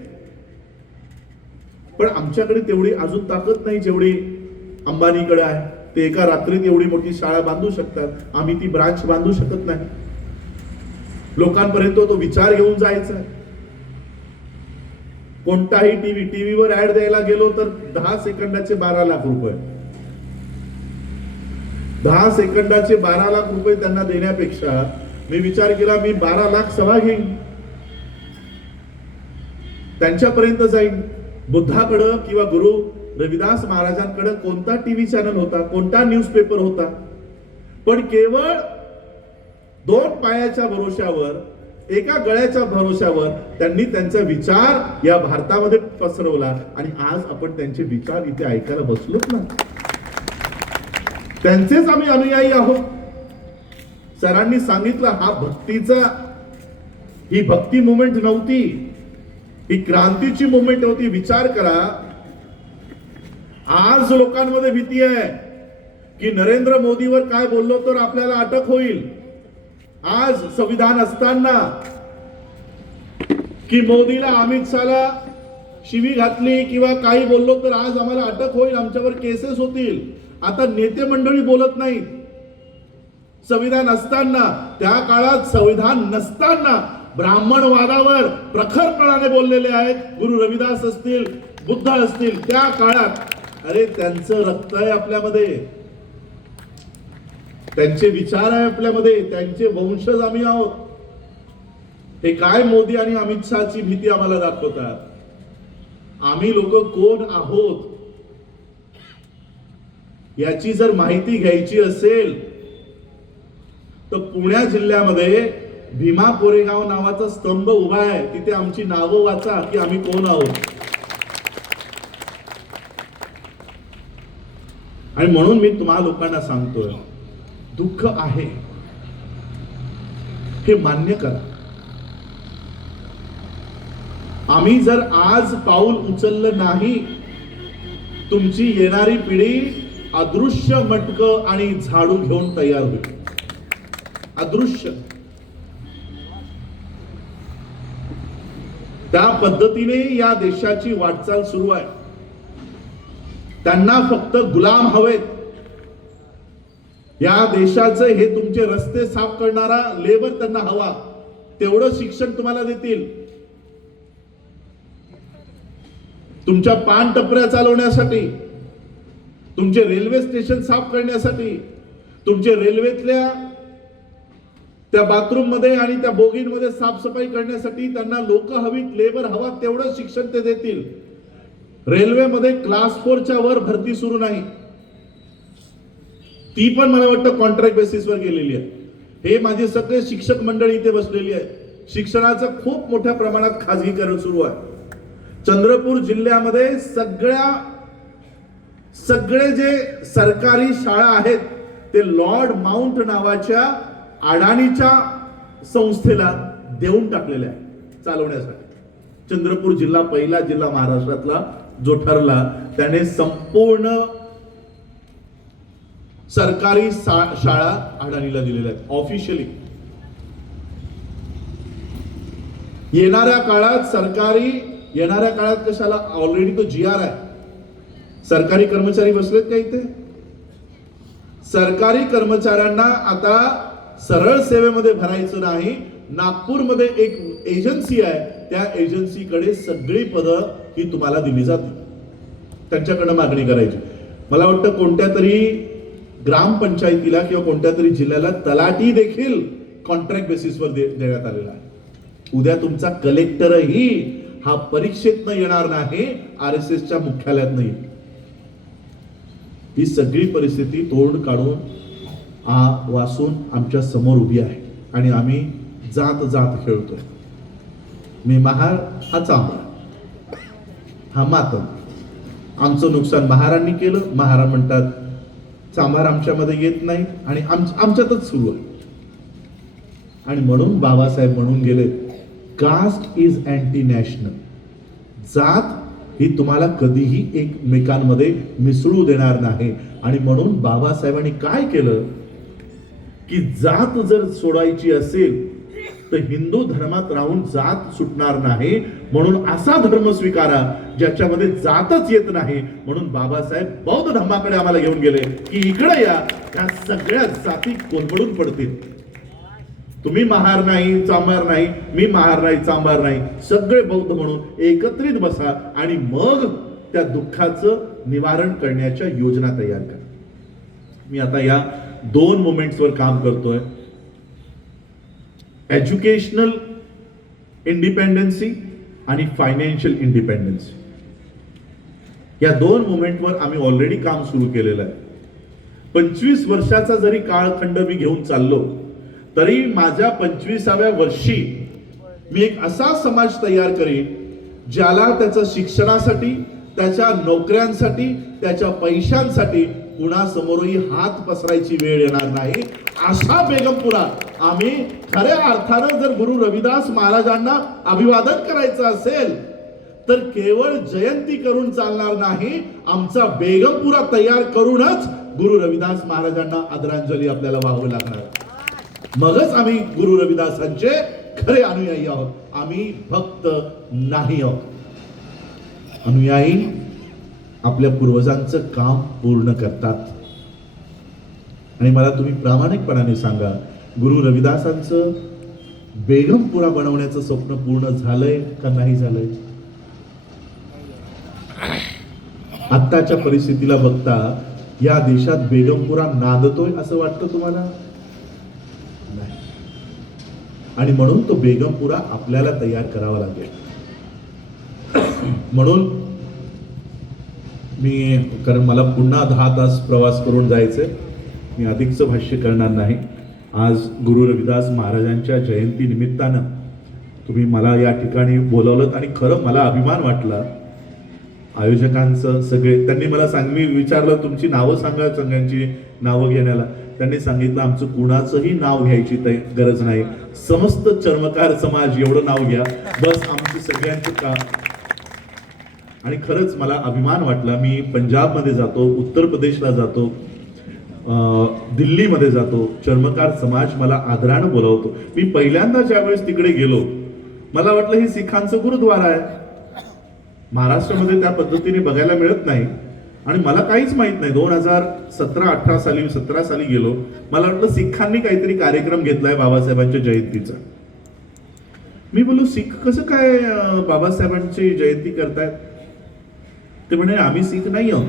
पण आमच्याकडे तेवढी अजून ताकद नाही जेवढी अंबानीकडे आहे. ते एका रात्रीत एवढी मोठी शाळा बांधू शकतात, आम्ही ती ब्रांच बांधू शकत नाही. लोकांपर्यंत तो विचार घेऊन जायचा. कोणताही टीव्हीवर ऍड द्यायला गेलो तर 10 सेकंदाचे 12 लाख रुपये, 10 सेकंदाचे 12 लाख रुपये त्यांना देण्यापेक्षा मी विचार केला मी 12 लाख सभा घेईन, त्यांच्यापर्यंत जाईन. बुद्धाकडं किंवा गुरु रविदास महाराजांकडे कोणता टीव्ही चॅनल होता, कोणता न्यूजपेपर होता, पण केवळ 2 पायाच्या भरोश्यावर, एका गळ्याच्या भरोश्यावर त्यांनी त्यांचा विचार या भारतामध्ये पसरवला आणि आज आपण त्यांचे विचार इथे ऐकायला बसलोच ना. त्यांचेच आम्ही अनुयायी आहोत. सरांनी सांगितलं हा भक्तीचा, ही भक्ती मुवमेंट नव्हती, ही क्रांतीची मुवमेंट होती. विचार करा, आज लोकांमध्ये भीती आहे की नरेंद्र मोदीवर काय बोललो तर आपल्याला अटक होईल. आज संविधान असताना की मोदीला, अमित शहाला शिवी घातली किंवा काही बोललो तर आज आम्हाला अटक होईल, आमच्यावर केसेस होतील. आता नेते मंडळी बोलत नाहीत, संविधान असताना, त्या काळात संविधान नसताना ब्राह्मणवादावर प्रखरपणाने बोललेले आहेत गुरु रविदास असतील, बुद्ध असतील. त्या काळात अरे त्यांचं रक्त आहे आपल्यामध्ये, त्यांचे विचार आहे आपल्यामध्ये, त्यांचे वंशज आम्ही आहोत. हे काय मोदी आणि अमित शहाची भीती आम्हाला दाखवतात? आम्ही लोक कोण आहोत याची जर माहिती घ्यायची असेल तर पुणे जिल्ह्यामध्ये भीमा कोरेगाव नावाचा स्तंभ उभा आहे, तिथे आमची नावं वाचा की आम्ही कोण आहोत. आणि म्हणून मी तुम्हा लोकांना सांगतोय, दुःख आहे हे मान्य करा. आम्ही जर आज पाऊल उचललं नाही, तुमची येणारी पिढी अदृश्य मटकं आणि झाडू घेऊन तयार होईल. अदृश्य. त्या पद्धतीने या देशाची वाटचाल सुरू आहे. त्यांना फक्त गुलाम हवेत. या देशाचे हे तुमचे रस्ते साफ करणारा लेबर त्यांना हवा, तेवढं शिक्षण तुम्हाला देतील. तुमच्या पान टपऱ्या चालवण्यासाठी, तुमचे रेल्वे स्टेशन साफ करण्यासाठी, तुमचे रेल्वेतल्या त्या बाथरूम मध्ये आणि त्या बोगींमध्ये साफसफाई करण्यासाठी त्यांना लोक हवीत, लेबर हवा, तेवढं शिक्षण ते देतील. रेल्वेमध्ये क्लास 4च्या वर भरती सुरू नाही, ती पण मला वाटतं कॉन्ट्रॅक्ट बेसिसवर गेलेली आहे. हे माझे सगळे शिक्षक मंडळी इथे बसलेली आहे. शिक्षणाचं खूप मोठ्या प्रमाणात खाजगीकरण सुरू आहे. चंद्रपूर जिल्ह्यामध्ये सगळे जे सरकारी शाळा आहेत ते लॉर्ड माउंट नावाच्या अडाणीच्या संस्थेला देऊन टाकलेले आहे चालवण्यासाठी. चंद्रपूर जिल्हा पहिला जिल्हा महाराष्ट्रातला जो ठरला, त्याने संपूर्ण सरकारी शाळा अडाणीला दिलेल्या आहेत ऑफिशियली. येणाऱ्या काळात कशाला, ऑलरेडी तो GR आहे. सरकारी कर्मचारी बसलेत का इथे? सरकारी कर्मचाऱ्यांना आता सरळ सेवेमध्ये भरायचं नाही. नागपूरमध्ये एक एजन्सी आहे, त्या एजन्सीकडे सगळी पदं ही तुम्हाला दिली जातील. त्यांच्याकडे मागणी करायची. मला वाटतं कोणत्या तरी ग्रामपंचायतीला किंवा कोणत्या तरी जिल्ह्याला तलाठी देखील कॉन्ट्रॅक्ट बेसिसवर देण्यात आलेला आहे. उद्या तुमचा कलेक्टरही हा परीक्षेत न येणार नाही, RSSच्या मुख्यालयात नाही. ही सगळी परिस्थिती तोंड काढून वासून आमच्या समोर उभी आहे आणि आम्ही जात जात खेळतोय. मी महार, हा चांभार, हा मातम. आमचं नुकसान महारांनी केलं. महाराज म्हणतात चांभार आमच्यामध्ये येत नाही आणि आमच्यातच सुरू आहे. आणि म्हणून बाबासाहेब म्हणून गेले, कास्ट इज अँटी नॅशनल. जात ही तुम्हाला कधीही एकमेकांमध्ये मिसळू देणार नाही. आणि म्हणून बाबासाहेबांनी काय केलं की जात जर सोडायची असेल तर हिंदू धर्मात राहून जात सुटणार नाही, म्हणून असा धर्म स्वीकारा ज्याच्यामध्ये जातच येत नाही. म्हणून बाबासाहेब बौद्ध धर्माकडे आम्हाला घेऊन गेले की इकडे या, त्या सगळ्या जाती कोलमडून पडतील. तुम्ही महार नाही, चांभार नाही, मी महार नाही, चांभार नाही, सगळे बौद्ध म्हणून एकत्रित बसा आणि मग त्या दुःखाचं निवारण करण्याच्या योजना तयार करा. मी आता या 2 मोमेंट्सवर काम करतोय. एज्युकेशनल इंडिपेंडन्सी आणि फायनान्शियल इंडिपेंडन्सी. या 2 मोमेंटवर आम्ही ऑलरेडी काम सुरू केलेलं आहे. 25 वर्षाचा जरी काळखंड मी घेऊन चाललो तरी माझ्या 25व्या वर्षी मी एक असा समाज तयार करीन ज्याला त्याच्या शिक्षणासाठी, त्याच्या नोकऱ्यांसाठी, त्याच्या पैशांसाठी कुणासमोरही हात पसरायची वेळ येणार नाही. अशा बेगमपुरा आम्ही खऱ्या अर्थानं जर गुरु रविदास महाराजांना अभिवादन करायचं असेल तर केवळ जयंती करून चालणार नाही. आमचा बेगमपुरा तयार करूनच गुरु रविदास महाराजांना आदरांजली आपल्याला वाहावी लागणार. मगच आम्ही गुरु रविदासांचे खरे अनुयायी आहोत. आम्ही भक्त नाही आहोत. अनुयायी आपल्या पूर्वजांचं काम पूर्ण करतात. आणि मला तुम्ही प्रामाणिकपणाने सांगा, गुरु रविदासांचं बेगमपुरा बनवण्याचं स्वप्न पूर्ण झालंय का नाही झालंय? आत्ताच्या परिस्थितीला बघता या देशात बेगमपुरा नांदतोय असं वाटतं तुम्हाला? नाही. आणि म्हणून तो बेगमपुरा आपल्याला तयार करावा लागेल. म्हणून मी, कारण मला पुन्हा 10 तास प्रवास करून जायचंय, मी अधिकचं भाष्य करणार नाही. आज गुरु रविदास महाराजांच्या जयंती निमित्तानं तुम्ही मला या ठिकाणी बोलावलं आणि खरं मला अभिमान वाटला. आयोजकांचं सगळे, त्यांनी मला मी विचारलं तुमची नावं सांगा, सगळ्यांची नावं घेण्याला. त्यांनी सांगितलं आमचं कुणाचंही नाव घ्यायची गरज नाही, समस्त चर्मकार समाज एवढं नाव घ्या बस, आमची सगळ्यांचं का. आणि खरंच मला अभिमान वाटला. मी पंजाबमध्ये जातो, उत्तर प्रदेशला जातो, दिल्लीमध्ये जातो, चर्मकार समाज मला आदरानं बोलावतो. मी पहिल्यांदा ज्यावेळेस तिकडे गेलो मला वाटलं ही सिखांचं गुरुद्वारा आहे. महाराष्ट्रामध्ये त्या पद्धतीने बघायला मिळत नाही आणि मला काहीच माहित नाही. 2017-18 साली 17 साली गेलो, मला वाटलं सिखांनी काहीतरी कार्यक्रम घेतलाय बाबासाहेबांच्या जयंतीचा. मी बोललो सिख कसं काय बाबासाहेबांची जयंती करतायत? ते म्हणे आम्ही सिख नाही आहोत,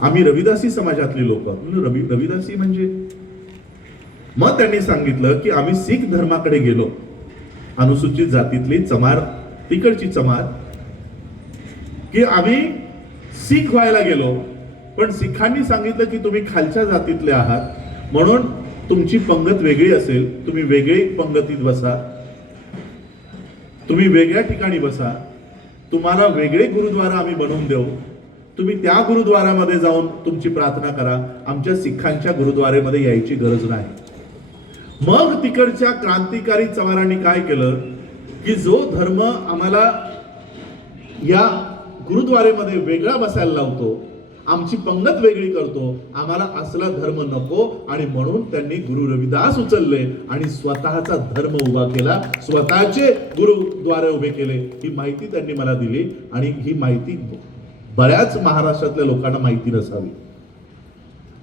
आम्ही रविदासी समाजातली लोक. रविदासी म्हणजे? मग त्यांनी सांगितलं की आम्ही सिख धर्माकडे गेलो, अनुसूचित जातीतली चमार, तिकडची चमार, की आम्ही सिख व्हायला गेलो, पण सिखांनी सांगितलं की तुम्ही खालच्या जातीतले आहात, म्हणून तुमची पंगत वेगळी असेल, तुम्ही वेगळी पंगतीत बसा, तुम्ही वेगळ्या ठिकाणी बसा, तुम्हाला वेगळे गुरुद्वारा आम्ही बनवून देऊ, तुम्ही त्या गुरुद्वारामध्ये जाऊन तुमची प्रार्थना करा, आमच्या सिखांच्या गुरुद्वारेमध्ये यायची गरज नाही. मग तिकडच्या क्रांतिकारी चवारांनी काय केलं की जो धर्म आम्हाला या गुरुद्वारेमध्ये वेगळा बसायला लावतो, आमची पंगत वेगळी करतो, आम्हाला असला धर्म नको, आणि म्हणून त्यांनी गुरु रविदास उचलले आणि स्वतःचा धर्म उभा केला, स्वतःचे गुरुद्वारे उभे केले. ही माहिती त्यांनी मला दिली आणि ही माहिती बऱ्याच महाराष्ट्रातल्या लोकांना माहिती नसावी.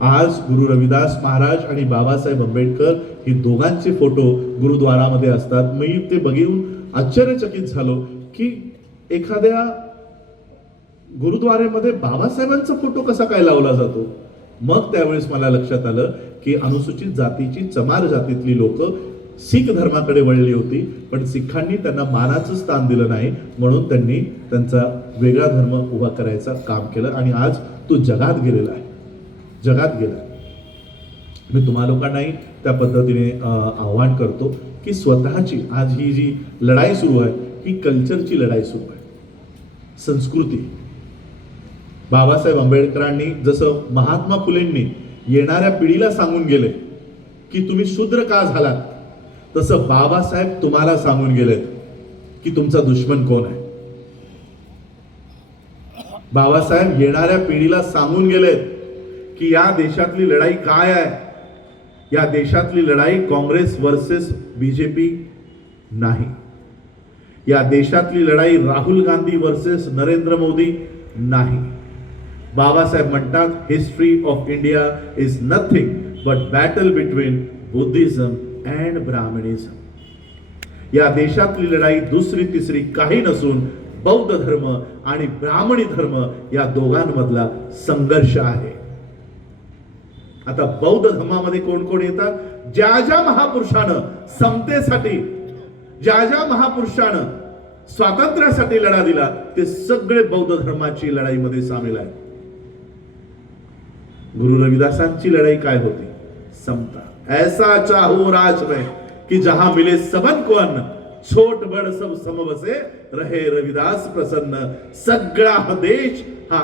आज गुरु रविदास महाराज आणि बाबासाहेब आंबेडकर ही दोघांचे फोटो गुरुद्वारामध्ये असतात. मी ते बघून आश्चर्यचकित झालो की एखाद्या गुरुद्वारेमध्ये बाबासाहेबांचा फोटो कसा काय लावला जातो. मग त्यावेळेस मला लक्षात आलं की अनुसूचित जातीची चमार जातीतली लोक सिख धर्माकडे वळली होती, पण सिखांनी त्यांना मानाचं स्थान दिलं नाही, म्हणून त्यांनी त्यांचा वेगळा धर्म उभा करायचं काम केलं आणि आज तो जगात गेलेला आहे, जगात गेला. मी तुम्हा लोकांनाही त्या पद्धतीने आव्हान करतो की स्वतःची आज ही जी लढाई सुरू आहे ही कल्चरची लढाई सुरू आहे, संस्कृती. बाबासाहेब आंबेडकरांनी जसं महात्मा फुलेंनी येणाऱ्या पिढीला सांगून गेले की तुम्ही शूद्र का झालात, तसं बाबासाहेब तुम्हाला सांगून गेलेत की तुमचा दुश्मन कोण आहे. बाबासाहेब येणाऱ्या पिढीला सांगून गेलेत की या देशातली लढाई काय आहे. या देशातली लढाई काँग्रेस वर्सेस बीजेपी नाही. या देशातली लढाई राहुल गांधी वर्सेस नरेंद्र मोदी नाही. बाबासाहेब म्हणतात history of India is nothing but battle between Buddhism and Brahmanism. या देशातली लढाई दुसरी तिसरी काही नसून बौद्ध धर्म आणि ब्राह्मणी धर्म या दोघांमधला संघर्ष आहे. आता बौद्ध धर्मामध्ये कोण कोण येतात? ज्या ज्या महापुरुषानं समतेसाठी, ज्या ज्या महापुरुषानं स्वातंत्र्यासाठी लढा दिला, ते सगळे बौद्ध धर्माची लढाईमध्ये सामील आहेत. गुरु रविदासांची लढाई काय होती? समता. ऐसा चाहू राज में कि जहां मिले सबन को अन्न, छोट बड़ सब सम बसे, रहे रविदास प्रसन्न. सगळा हा देश हा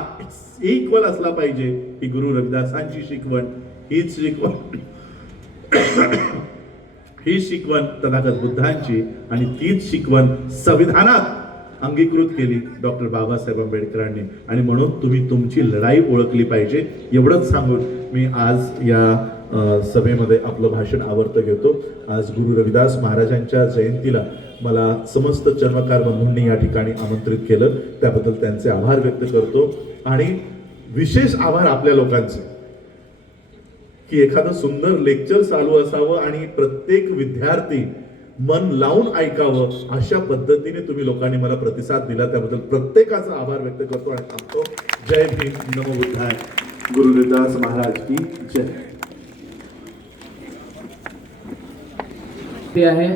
इक्वल असला पाहिजे ही गुरु रविदासांची शिकवण, हीच शिकवण ही शिकवण तथागत बुद्धांची, आणि तीच शिकवण संविधानात अंगीकृत केली डॉक्टर बाबासाहेब आंबेडकरांनी. आणि म्हणून तुम्ही तुमची लढाई ओळखली पाहिजे. एवढंच सांगून मी आज या सभेमध्ये आपलं भाषण आवरतं घेतो. आज गुरु रविदास महाराजांच्या जयंतीला मला समस्त चर्मकार बंधूंनी या ठिकाणी आमंत्रित केलं, त्याबद्दल त्यांचे आभार व्यक्त करतो. आणि विशेष आभार आपल्या लोकांचे, की एखादं सुंदर लेक्चर चालू असावं आणि प्रत्येक विद्यार्थी मन लावून ऐकावं, अशा पद्धतीने तुम्ही लोकांनी मला प्रतिसाद दिला, त्याबद्दल प्रत्येकाचा आभार व्यक्त करतो आणि थांबतो. जय भीम, नमो बुद्धाय, गुरु रविदास महाराज की जय. ते आहे